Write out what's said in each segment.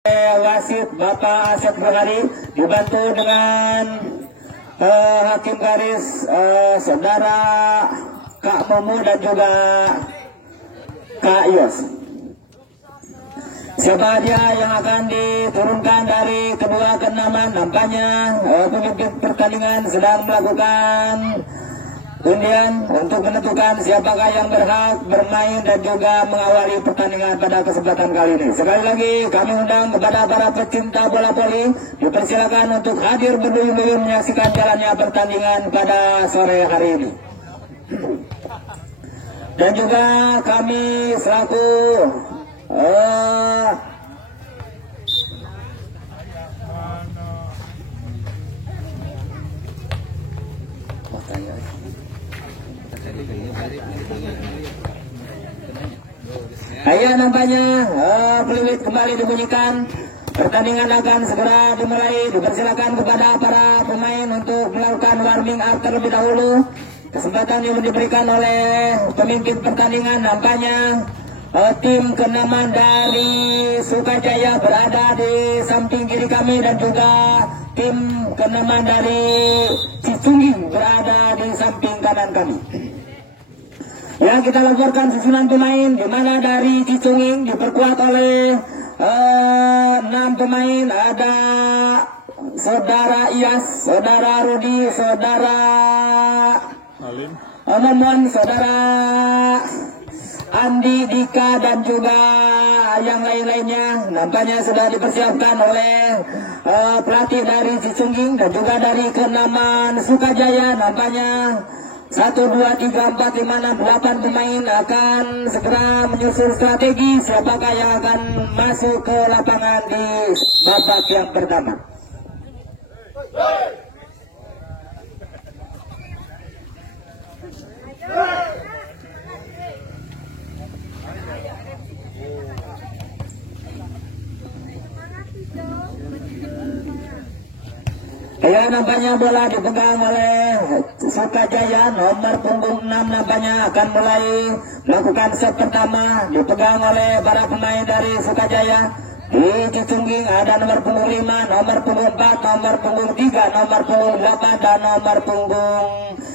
Wasit Bapak Asep Bahari dibantu dengan hakim garis saudara Kak Momo dan juga Kak Yos. Siapa dia yang akan diturunkan dari kedua keenaman? Nampaknya pemimpin pertandingan sedang melakukan undian untuk menentukan siapakah yang berhak bermain dan juga mengawali pertandingan pada kesempatan kali ini. Sekali lagi kami undang kepada para pecinta bola voli, dipersilakan untuk hadir berduyun-duyun menyaksikan jalannya pertandingan pada sore hari ini. Dan juga kami selaku Ayo nampaknya peluit kembali dibunyikan. Pertandingan akan segera dimulai. Dipersilakan kepada para pemain untuk melakukan warming up terlebih dahulu. Kesempatan yang diberikan oleh pemimpin pertandingan. Nampaknya tim keenaman dari Sukajaya berada di samping kiri kami dan juga tim keenaman dari Cicungging berada di samping kanan kami. Ya, kita laporkan susunan pemain di mana dari Cicungging diperkuat oleh 6 pemain. Ada saudara Iyas, saudara Rudi, saudara Momon, saudara Andi, Dika dan juga yang lain-lainnya. Nampaknya sudah dipersiapkan oleh pelatih dari Cicungging dan juga dari keenaman Sukajaya. Nampaknya 1, 2, 3, 4, 5, 6, 8 pemain akan segera menyusun strategi siapakah yang akan masuk ke lapangan di babak yang pertama. Ya, nampaknya bola dipegang oleh Sukajaya. Nomor punggung 6 nampaknya akan mulai melakukan set pertama. Dipegang oleh para pemain dari Sukajaya. Di Cicungging ada nomor punggung 5, nomor punggung 4, nomor punggung 3, nomor punggung 8, dan nomor punggung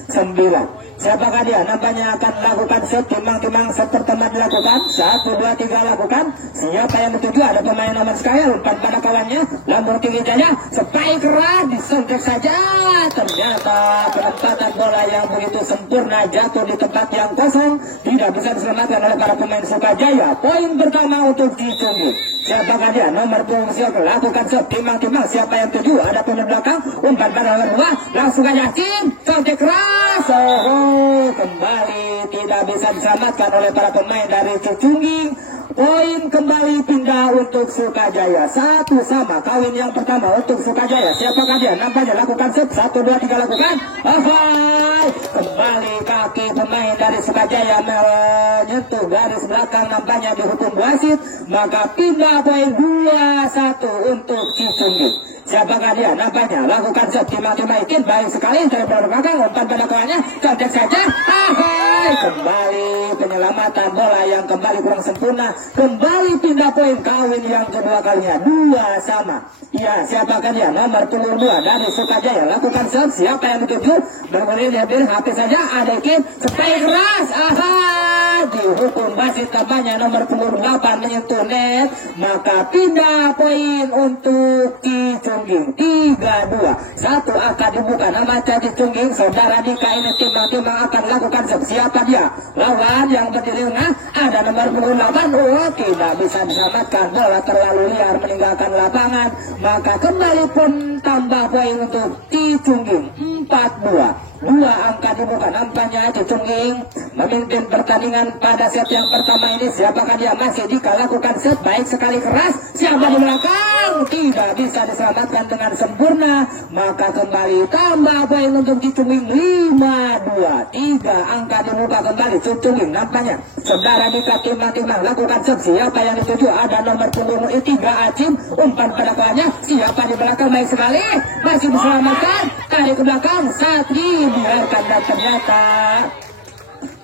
9. Siapakah dia? Nampaknya akan melakukan set. Timang-timang set pertama dilakukan. 1, 2, 3 lakukan. Siapa yang dituju? Ada pemain nomor sekali. Umpan pada kawannya. Lambung tinggi saja. Spike keras. Disontek saja. Ternyata penempatan bola yang begitu sempurna jatuh di tempat yang kosong. Tidak bisa diselamatkan oleh para pemain Sukajaya. Poin pertama untuk Cicungging. Siapakah dia? Nomor punggung siapa? Lakukan set. Timang-timang. Siapa yang tuju? Ada pemain belakang. Umpan pada nomor 2. Langsung aja. Sontek keras. Kembali tidak bisa diselamatkan oleh para pemain dari Cicungging. Poin kembali pindah untuk Sukajaya. 1 sama. Kawin yang pertama untuk Sukajaya. Siapakah dia? Nampaknya lakukan set. 1, 2, 3 lakukan. Kembali kaki pemain dari Sukajaya menyentuh garis belakang. Nampaknya dihukum wasit. Maka pindah poin 2-1 untuk Cicungging. Siapakah dia? Nampaknya lakukan set. Timang-timang ikin baik sekali dari belakang. Umpan pada kawannya. Contek saja. Kembali penyelamatan bola yang kembali kurang sempurna. Kembali pindah poin kawin yang kedua kalinya. 2 sama. Ya, siapakah dia? Nomor punggung 2 dari Sukajaya. Lakukan set. Siapa yang dituju? Bermain hadir HP saja. Ada ikin. Spike keras. Dihukum wasit. Kampanye nomor punggung 8 menyentuh net. Maka pindah poin untuk Cicungging. 3-2. 1 akan dibuka. Nama Cicungging. Saudara Dika ini timang-timang akan lakukan set. Siapa dia? Lawan yang berdiri tengah. Ada nomor punggung 8. Tidak bisa diselamatkan. Bola terlalu liar meninggalkan lapangan. Maka kembali pun tambah poin untuk Cicungging. 4-2. 2 angka dibuka. Nampaknya Cicungging memimpin pertandingan pada set yang pertama ini. Siapakah dia? Masih Dika lakukan set. Baik sekali keras. Siapa di belakang? Tidak bisa diselamatkan dengan sempurna. Maka kembali tambah poin untuk Cicungging. 5-2. 3 angka dibuka kembali. Cicungging nampaknya saudara Dika timang-timang lakukan set. Siapa yang dituju? Ada nomor punggung 3 Acim. Umpan pada kawannya. Siapa di belakang? Baik sekali. Masih diselamatkan. Tarik ke belakang. Saat dibiarkan dan ternyata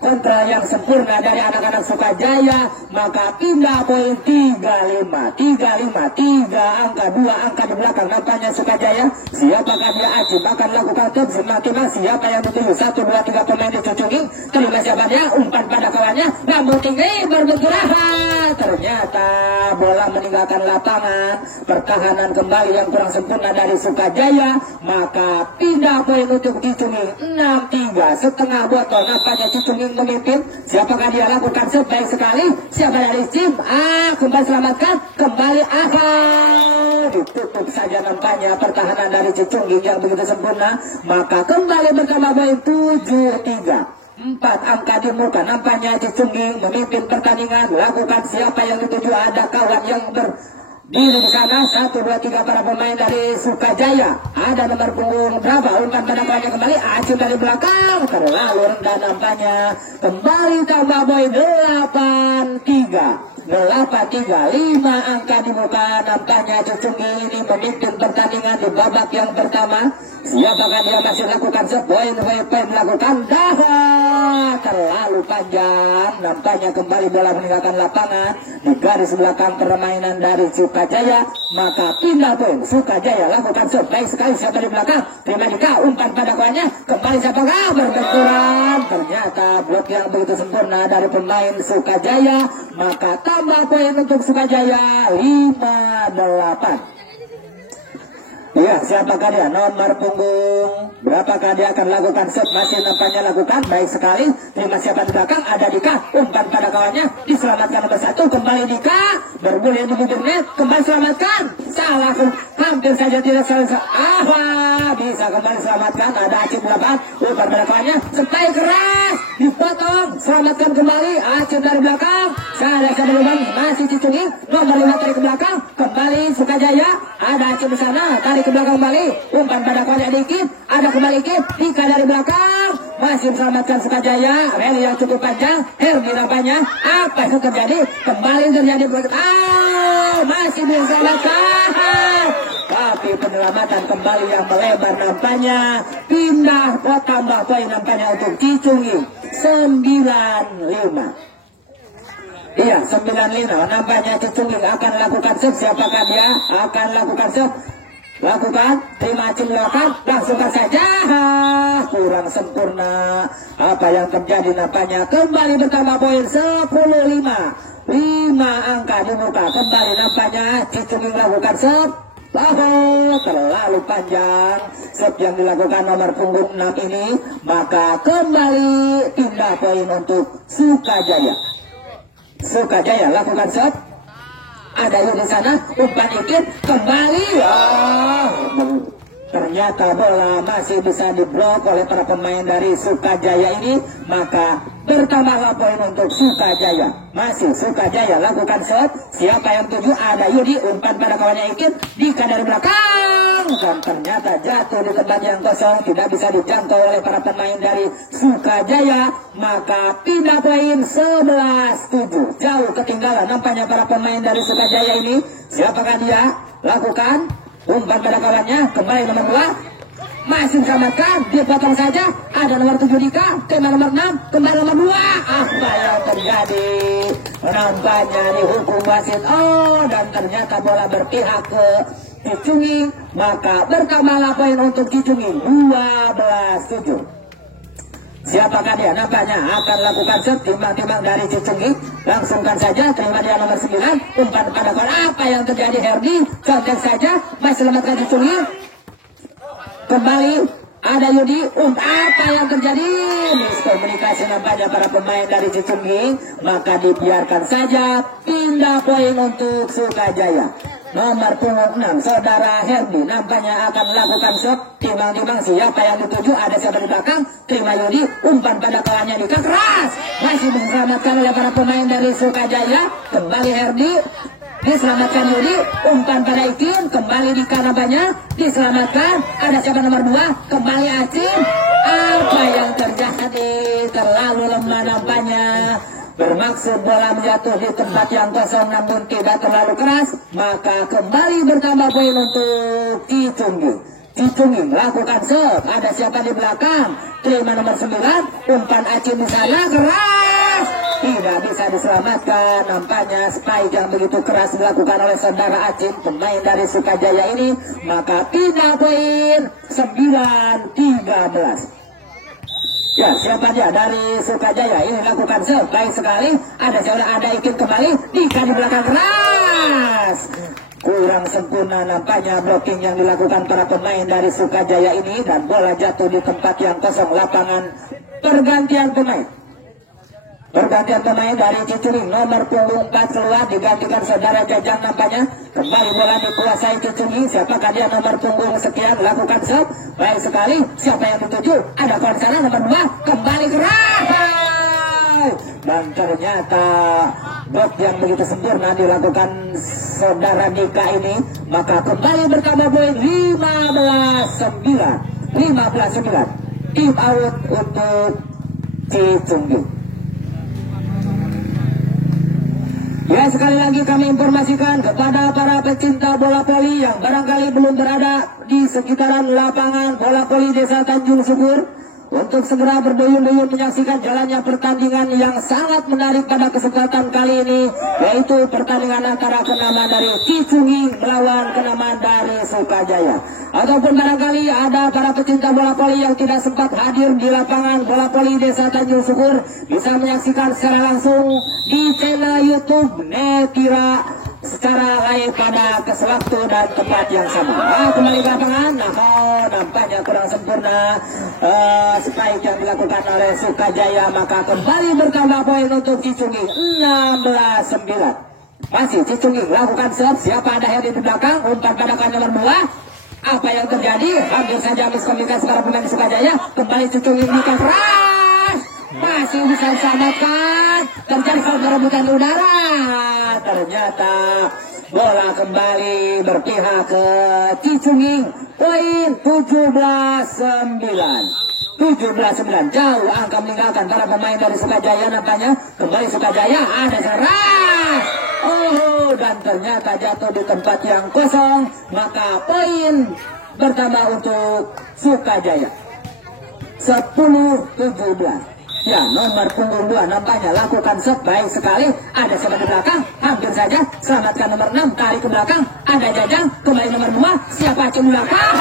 kontrol yang sempurna dari anak-anak Sukajaya, maka pindah poin 35, 3 angka 2 angka di belakang nampaknya Sukajaya. Siapakah dia? Acim akan lakukan top semakin siapa yang dituju 1, 2, 3 pemain dicucungi, terima siapa dia, umpan pada kawannya, namun tinggi berbenturan, ternyata bola meninggalkan lapangan. Pertahanan kembali yang kurang sempurna dari Sukajaya, maka pindah poin untuk Cicunging 6-3, setengah botol nampaknya Cicunging memimpin. Siapakah dia? Lakukan sebaik sekali, siapa dari Cim? Kembali selamatkan, kembali ditutup saja nampaknya pertahanan dari Cicunging yang begitu sempurna, maka kembali bertambah poin 7-3. 4 angka di muka nampaknya Cicunging memimpin pertandingan. Lakukan siapa yang dituju, ada kawan yang berdiri di sana, 1, 2, 3 para pemain dari Sukajaya. Ada nomor punggung berapa, umpan pada kawannya kembali, Acim dari belakang, terlalu rendah nampaknya. Kembali tambah poin 8-3. 8-3, 5 angka di muka nampaknya Cicunging ini memimpin pertandingan di babak yang pertama. Siapakah dia? Masih lakukan sepoin melakukan terlalu panjang nampaknya. Kembali bola meninggalkan lapangan di garis belakang permainan dari Sukajaya, maka pindah poin Sukajaya. Lakukan sebaik sekali, siapa di belakang, terima Dika, umpan pada kawannya, kembali siapakah, berbenturan, ternyata blok yang begitu sempurna dari pemain Sukajaya, maka tambah poin untuk Sukajaya 5-8. Iya, siapakah dia? Nomor punggung berapakah dia akan lakukan set? Masih nampaknya lakukan baik sekali. Terima siapa di belakang, ada Dika, umpan pada kawannya, diselamatkan nomor 1, kembali Dika, bergulir di bibirnya, kembali selamatkan, salah, hampir saja tidak salah. Bisa kembali selamatkan, ada Acim belakang, umpan pada kawannya, sepai keras, dipotong, selamatkan kembali, Acim dari belakang, salah sebelum masih Cicunging, nomor 5 tarik ke belakang, kembali Sukajaya, ada Acim di sana, tarik ke belakang kembali, umpan pada kawannya dikit, ada kembali Dikit, Dika dari belakang, masih selamatkan Sukajaya, rally yang cukup panjang, Hermi nampaknya, apa yang terjadi, kembali terjadi, masih diselamatkan, tapi penyelamatan kembali yang melebar nampaknya, pindah tambah poin nampaknya untuk Cicunging 9-5. Iya, 9-5 nampaknya Cicunging akan lakukan set. Siapakah dia? Akan lakukan set. Lakukan, terima Acim lakukan, langsungkan saja, kurang sempurna. Apa yang terjadi nampaknya, kembali bertambah poin 10-5, 5 angka di muka. Kembali nampaknya Cicunging lakukan set, terlalu panjang set yang dilakukan nomor punggung 6 ini, maka kembali pindah poin untuk Sukajaya. Sukajaya lakukan set, ada yang di sana, umpan dikit, kembali, ternyata bola masih bisa diblok oleh para pemain dari Sukajaya ini, maka bertambahlah poin untuk Sukajaya. Masih Sukajaya lakukan shot, siapa yang tuju, ada Yudi, umpan pada kawannya Ikit, Dika dari belakang, dan ternyata jatuh di tempat yang kosong, tidak bisa dijangkau oleh para pemain dari Sukajaya, maka pindah poin 11-7, jauh ketinggalan nampaknya para pemain dari Sukajaya ini. Siapakah dia? Lakukan, umpan pada kawannya, kembali nomor 2, masih selamatkan, dia potong saja, ada nomor 7 Dika, tema nomor 6, kembali nomor 2, apa yang terjadi? Nampaknya dihukum wasit, dan ternyata bola berpihak ke Cicunging, maka bertambahlah poin untuk Cicunging 12-7. Siapakah dia? Nampaknya akan lakukan set, timbang-timbang dari Cicunging, langsungkan saja, terima dia nomor 9, umpan pada kawan, apa yang terjadi Herdi, contek saja, masih selamatkan Cicunging, kembali ada Yudi, apa yang terjadi? Miskomunikasi nampaknya para pemain dari Cicunging, maka dibiarkan saja, pindah poin untuk Sukajaya. Nomor punggung 6, saudara Herdi nampaknya akan melakukan shot, timbang-timbang siapa yang dituju, ada siapa di belakang, terima Yudi, umpan pada kawannya Dika, keras, masih diselamatkan oleh para pemain dari Sukajaya, kembali Herdi, diselamatkan Yudi, umpan pada Ikin, kembali di kanabanya, diselamatkan, ada siapa nomor 2, kembali Acim, apa yang terjadi, terlalu lemah nampaknya, bermaksud bola menjatuh di tempat yang kosong namun tidak terlalu keras, maka kembali bertambah poin untuk Cicunging Cicunging lakukan serve. Ada siapa di belakang? Terima nomor 9. Umpan Acin di sana keras. Tidak bisa diselamatkan. Nampaknya spike yang begitu keras dilakukan oleh saudara Acin, pemain dari Sukajaya ini. Maka tidak poin 9-13. Ya, siapa dia dari Sukajaya ini lakukan serve. Baik sekali. Ada Ikin kembali. Dika di belakang keras. Kurang sempurna nampaknya blocking yang dilakukan para pemain dari Sukajaya ini, dan bola jatuh di tempat yang kosong lapangan. Pergantian pemain dari Cicunging, nomor punggung 4 keluar, digantikan saudara Jajang nampaknya. Kembali bola dikuasai Cicunging. Siapakah dia nomor punggung sekian lakukan serve. Baik sekali. Siapa yang dituju? Ada kawan sana nomor 2. Kembali keras. Dan ternyata blok yang begitu sempurna dilakukan saudara Dika ini. Maka kembali bertambah poin 15-9. Team out untuk Cicunging. Ya, sekali lagi kami informasikan kepada para pecinta bola voli yang barangkali belum berada di sekitaran lapangan bola voli Desa Tanjung Syukur, untuk segera berduyun-duyun menyaksikan jalannya pertandingan yang sangat menarik pada kesempatan kali ini, yaitu pertandingan antara Kenaman dari Cicunging melawan Kenaman dari Sukajaya. Ataupun barangkali ada para pecinta bola voli yang tidak sempat hadir di lapangan bola voli Desa Tanjung Syukur, bisa menyaksikan secara langsung di channel YouTube Netira secara live pada waktu dan tempat yang sama. Kembali ke lapangan. Nampaknya kurang sempurna spike yang dilakukan oleh Sukajaya. Maka kembali bertambah poin untuk Cicunging 16-9. Masih Cicunging lakukan serve. Siapa ada yang di belakang? Umpan pada nomor 2. Apa yang terjadi? Hampir saja miskomunikasi para pemain Sukajaya. Kembali Cicunging di keras. Masih bisa diselamatkan. Terjadi perebutan udara. Ternyata bola kembali berpihak ke Cicunging. Poin 17-9. Jauh angka meninggalkan para pemain dari Sukajaya nampaknya. Kembali Sukajaya, ada keras. Dan ternyata jatuh di tempat yang kosong. Maka poin bertambah untuk Sukajaya 10-17. Ya, nomor punggung 2 nampaknya lakukan serve. Baik sekali. Ada siapa di belakang? Hampir saja. Selamatkan nomor 6. Tarik ke belakang. Ada Jajang. Kembali nomor 2. Siapa di belakang?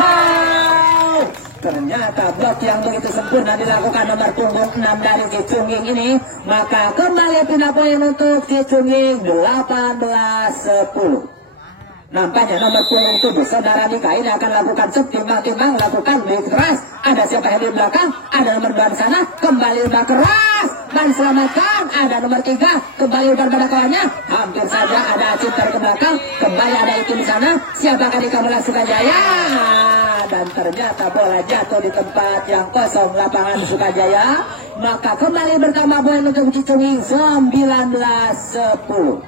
Ternyata blok yang begitu sempurna dilakukan nomor punggung 6 dari Cicunging ini. Maka kembali pindah poin untuk Cicunging 18-10. Nampaknya nomor punggung 7 saudara Dika ini akan lakukan serve. Timbang-timbang lakukan blitz keras. Ada siapa yang di belakang? Ada nomor 2 di sana. Kembali ubah keras dan selamatkan. Ada nomor 3. Kembali ubah pada kawannya. Hampir saja ada Acin tarik ke belakang. Kembali ada itu di sana. Siapakah di Kamala Sukajaya? Dan ternyata bola jatuh di tempat yang kosong lapangan Sukajaya. Maka kembali bertambah poin untuk Cicunging 19-10.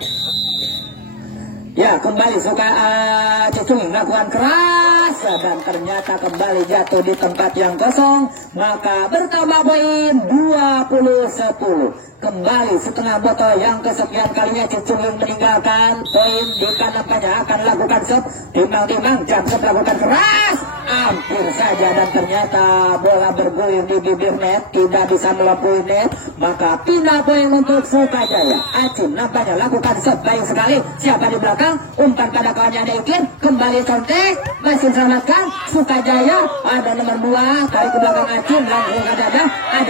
Ya, kembali Cicunging melakukan keras dan ternyata kembali jatuh di tempat yang kosong. Maka bertambah poin 20-10. Kembali setengah botol yang kesekian kalinya Cicunging meninggalkan poin. Dika nampaknya akan lakukan serve. Timbang-timbang Jamsep lakukan keras. Hampir saja dan ternyata bola bergulir di bibir net. Tidak bisa melampaui net. Maka pindah poin untuk Sukajaya. Acin nampaknya lakukan serve. Baik sekali. Siapa di belakang? Umpan pada kawannya ada Ikin. Kembali kontek. Masih selamatkan Sukajaya. Ada nomor 2. Tarik ke belakang Acin. Langsung ada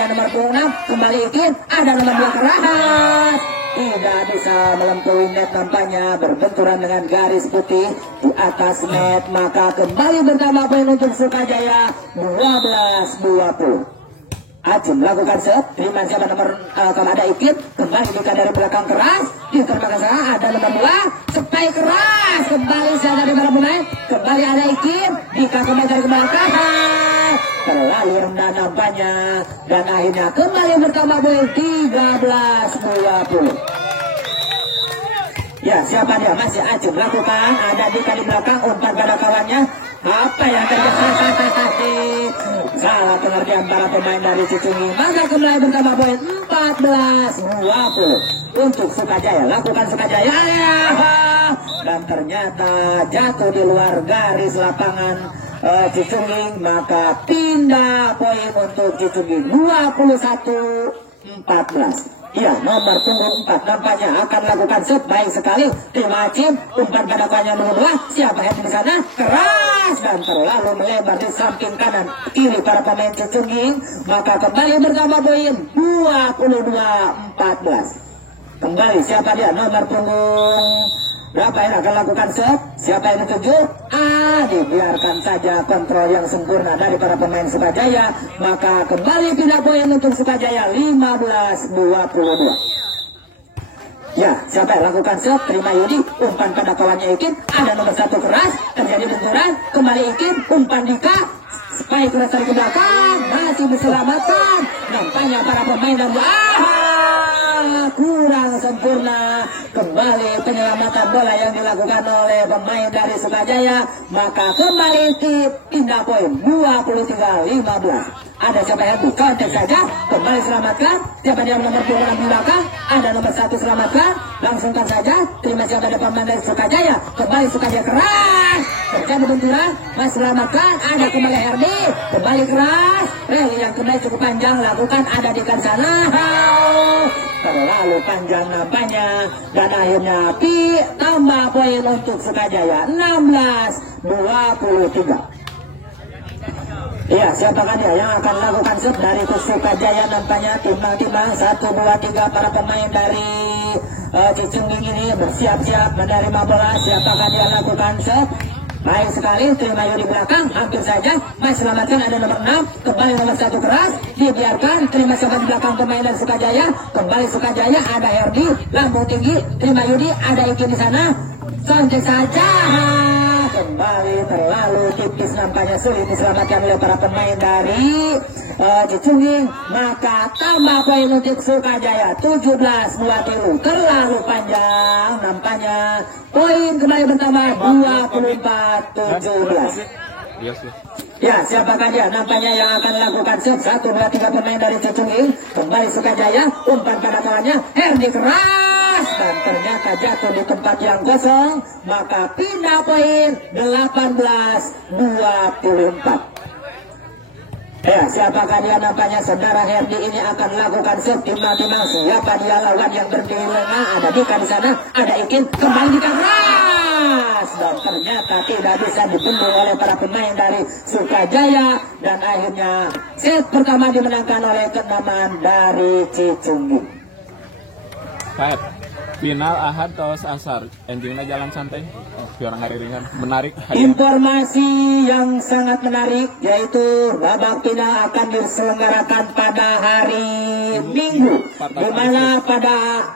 nomor 6. Kembali Ikin. Ada nomor 2 keras. Tidak bisa melampaui net nampaknya. Berbenturan dengan garis putih di atas net. Maka kembali bertambah poin untuk Sukajaya 12-20. Acin melakukan serve. Terima siapa nomor kalau ada Ikin. Kembali Dika dari belakang keras. Diterima sana ada nomor 2. Spike keras. Kembali saya dari para pemain. Kembali ada Ikin. Dika kembali dari belakang. Terlalu rendah nampaknya. Dan akhirnya kembali bertambah poin 13-20. Ya, siapa dia? Masih Acin melakukan. Ada Dika di belakang. Umpan pada kawannya. Apa yang terjadi? Salah pengertian para pemain dari Cicunging. Maka kembali bertambah poin 14-20 untuk Sukajaya. Lakukan Sukajaya. Dan ternyata jatuh di luar garis lapangan Cicungging, maka pindah poin untuk Cicungging 21-14. Ya, nomor punggung 4 nampaknya akan lakukan set. Baik sekali, terima Cim, umpan pada poinnya nomor 2. Siapa yang di sana? Keras dan terlalu melebar di samping kanan kiri para pemain Cicungging. Maka kembali bertambah poin 22-14. Kembali siapa dia? Nomor punggung berapa yang akan lakukan set? Siapa yang dituju? Dibiarkan saja kontrol yang sempurna dari para pemain Sukajaya. Maka kembali pindah poin untuk Sukajaya 15-22. Ya, siapa yang lakukan set? Terima Yudi, umpan pada kawannya Ikin. Ada nomor 1 keras, terjadi benturan. Kembali Ikin, umpan Dika. Spike keras dari ke belakang, masih diselamatkan. Nampaknya para pemain dan kurang sempurna. Kembali penyelamatan bola yang dilakukan oleh pemain dari Sukajaya. Maka kembali pindah poin 23-15. Ada siapa yang kontak saja, kembali selamatkan. Siapa yang nomor 2 di belakang? Ada nomor 1 selamatkan. Langsungkan saja, terima siapa ada pemain dari Sukajaya. Kembali Sukajaya keras, terjadi benturan, masih selamatkan. Ada kembali Herdi, kembali keras. Rally yang kembali cukup panjang, lakukan ada di kan sana. Terlalu panjang nampaknya. Dan akhirnya tambah poin untuk Sukajaya 16-23. Iya, siapakah dia yang akan lakukan set dari Sukajaya? Nampaknya timbang-timbang 1, 2, 3 para pemain dari Cicungging ini bersiap-siap menerima bola. Siapakah dia lakukan set? Baik sekali, terima Yudi belakang, hampir saja, masih selamatkan. Ada nomor 6, kembali nomor 1 keras, dibiarkan, terima siapa di belakang pemain dari Sukajaya. Kembali Sukajaya, ada Herdi, lambung tinggi, terima Yudi, ada Ikin di sana, sontek saja. Kembali terlalu tipis, nampaknya sulit diselamatkan oleh para pemain dari Cicungging. Maka tambah poin untuk Sukajaya 17-20. Terlalu panjang nampaknya. Poin kembali bertambah 24-17. Ya, siapakah dia? Nampaknya yang akan lakukan set. 1, 2, 3 pemain dari Cicungging. Kembali Sukajaya, umpan pada kawannya, Herdi keras dan ternyata jatuh di tempat yang kosong. Maka pindah poin 18-24. Ya, siapakah dia? Nampaknya saudara Herdi ini akan lakukan set. Timang-timang siapa dia lawan yang berdiri lengah. Ada Dika di sana, ada Ikin, kembali Dika keras dan ternyata tidak bisa dibendung oleh para pemain dari Sukajaya. Dan akhirnya set pertama dimenangkan oleh kenaman dari Cicungging. Final Ahad tos asar, endingnya jalan santai, biar hari ringan, menarik. Informasi yang sangat menarik yaitu babak final akan diselenggarakan pada hari Minggu, di mana pada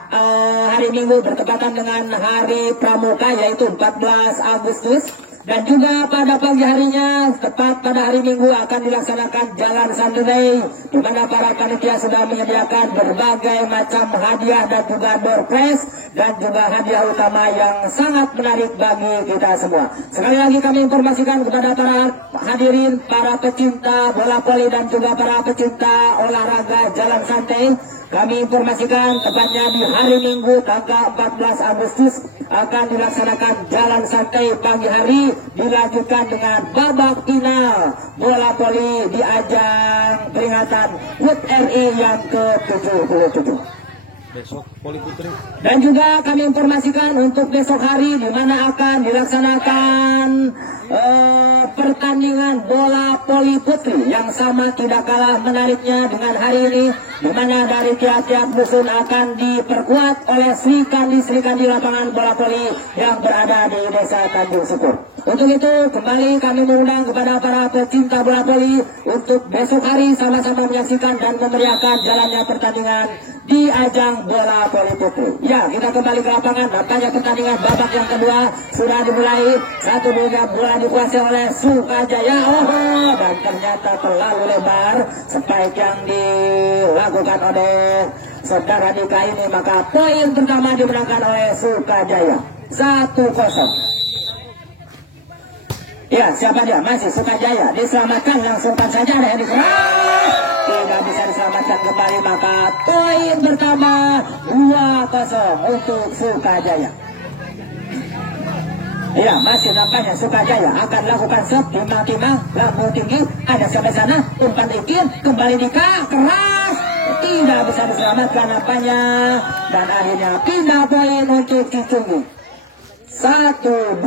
hari Minggu bertepatan dengan hari Pramuka yaitu 14 Agustus. Dan juga pada pagi harinya, tepat pada hari Minggu akan dilaksanakan Jalan Santai, di mana para panitia sudah menyediakan berbagai macam hadiah dan juga door prize dan juga hadiah utama yang sangat menarik bagi kita semua. Sekali lagi kami informasikan kepada para hadirin, para pecinta bola voli dan juga para pecinta olahraga Jalan Santai. Kami informasikan tepatnya di hari Minggu tanggal 14 Agustus akan dilaksanakan Jalan Santai pagi hari, dilanjutkan dengan babak final bola voli di ajang peringatan HUT RI yang ke-77. Besok Poli Putri. Dan juga kami informasikan untuk besok hari di mana akan dilaksanakan pertandingan bola voli putri yang sama tidak kalah menariknya dengan hari ini, di mana dari tiap-tiap dusun akan diperkuat oleh Sri Kandi lapangan bola voli yang berada di Desa Tanjung Syukur. Untuk itu kembali kami mengundang kepada para pecinta bola voli untuk besok hari sama-sama menyaksikan dan memeriahkan jalannya pertandingan di ajang bola voli putri. Ya, kita kembali ke lapangan. Nampaknya pertandingan babak yang kedua sudah dimulai. Satu bola dikuasai oleh Sukajaya. Dan ternyata terlalu lebar spike yang dilakukan oleh saudara Dika ini. Maka poin pertama dimenangkan oleh Sukajaya 1-0. Ya, siapa dia? Masih Sukajaya. Diselamatkan, langsungkan saja ada yang dikeras. Tidak bisa diselamatkan kembali, maka poin pertama 2-0 untuk Sukajaya. Ya, masih nampaknya Sukajaya akan lakukan serve, timang-timang, lambung tinggi, ada sampai sana, umpan Ikin, kembali Dika, keras, tidak bisa diselamatkan nampaknya, dan akhirnya pindah poin untuk Cicunggi. 1-2.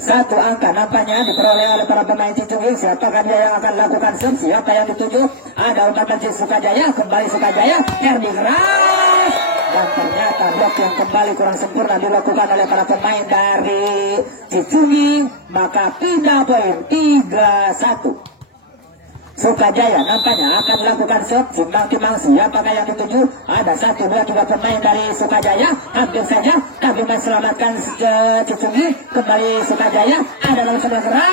Satu angka nampaknya diperoleh oleh para pemain Cicunggi. Siapakah dia yang akan lakukan serve? Siapa yang dituju? Ada umpan dari Sukajaya, kembali Sukajaya, Herdi keras, dan ternyata blok yang kembali kurang sempurna dilakukan oleh para pemain dari Cicunggi, maka pindah poin 3-1. Sukajaya nampaknya akan melakukan serve, timbang-timbang siapakah yang dituju? Ada 1, 2, 3 pemain dari Sukajaya, hampir saja tapi menyelamatkan Cicunggi. Kembali Sukajaya, ada nomor 11 keras,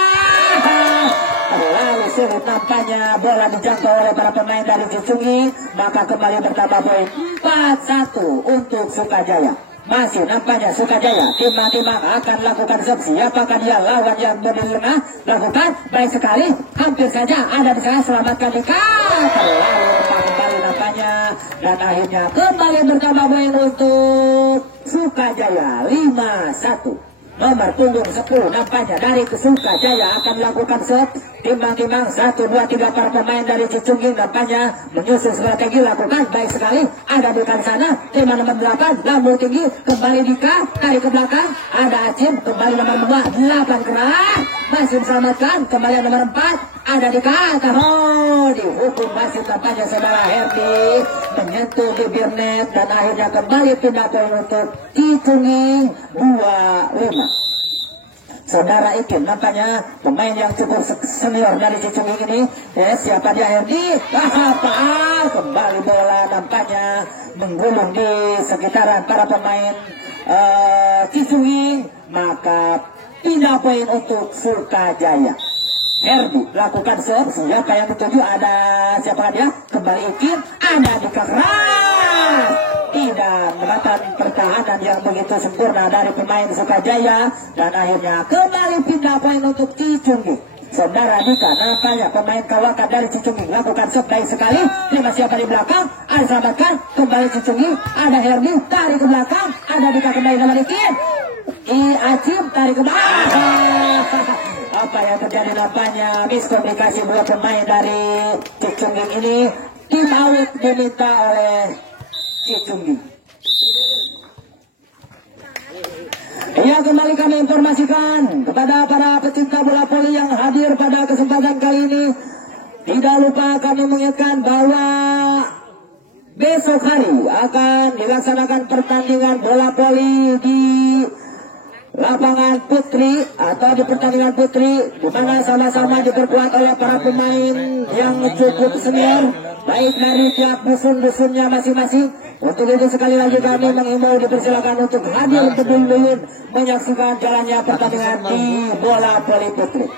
lalu sulit nampaknya bola dijangkau oleh para pemain dari Cicunggi, maka kembali bertambah poin 4-1 untuk Sukajaya. Masih nampaknya Sukajaya timang-timang akan lakukan serve. Siapakah dia lawan yang berdiri lengah? Lakukan, baik sekali, hampir saja ada di sana, selamatkan Dika, terlalu kembali nampaknya, dan akhirnya kembali bertambah poin untuk Sukajaya 5-1. Nomor punggung 10 nampaknya dari Sukajaya akan melakukan serve, timbang-timbang 1, 2, 3 para pemain dari Cicunggi nampaknya menyusun strategi, lakukan, baik sekali, ada bukan sana, tema nomor 8, lambung tinggi, kembali Dika, tarik ke belakang, ada Acim, kembali nomor 8 keras, masih diselamatkan, kembali nomor 4, ada Dika, taruh, dihukum masih nampaknya saudara Herdi, menyentuh bibir net, dan akhirnya kembali pindah poin untuk Cicunggi 2-5. Saudara Ikin nampaknya pemain yang cukup senior dari Cicunggi ini. Ya, siapa dia? Herdi, kembali bola nampaknya menggulung di sekitaran para pemain Cicunggi, maka pindah poin untuk Sukajaya. Herdi lakukan serve, siapa yang dituju? Ada siapa dia? Kembali Ikin, ada Dika keras, tidak mendapat pertahanan yang begitu sempurna dari pemain Sukajaya, dan akhirnya kembali pindah poin untuk Cicunggi. Saudara Dika nampaknya pemain kawakan dari Cicunggi lakukan serve, baik sekali, terima siapa di belakang, ada selamatkan, kembali Cicunggi, ada Herdi, tarik ke belakang, ada Dika kembali nomor Ikin, Acim tarik ke belakang. Apa yang terjadi nampaknya miskomunikasi dua pemain dari Cicunggi ini. Tim out diminta oleh Cicunggi. Ya, kembali kami informasikan kepada para pecinta bola voli yang hadir pada kesempatan kali ini. Tidak lupa kami mengingatkan bahwa besok hari akan dilaksanakan pertandingan bola voli di lapangan putri atau di pertandingan putri, di mana sama-sama diperkuat oleh para pemain yang cukup senior, baik dari pihak dusun-dusunnya masing-masing. Untuk itu sekali lagi kami mengimbau, dipersilakan untuk hadir berduyun menyaksikan jalannya pertandingan di bola voli putri.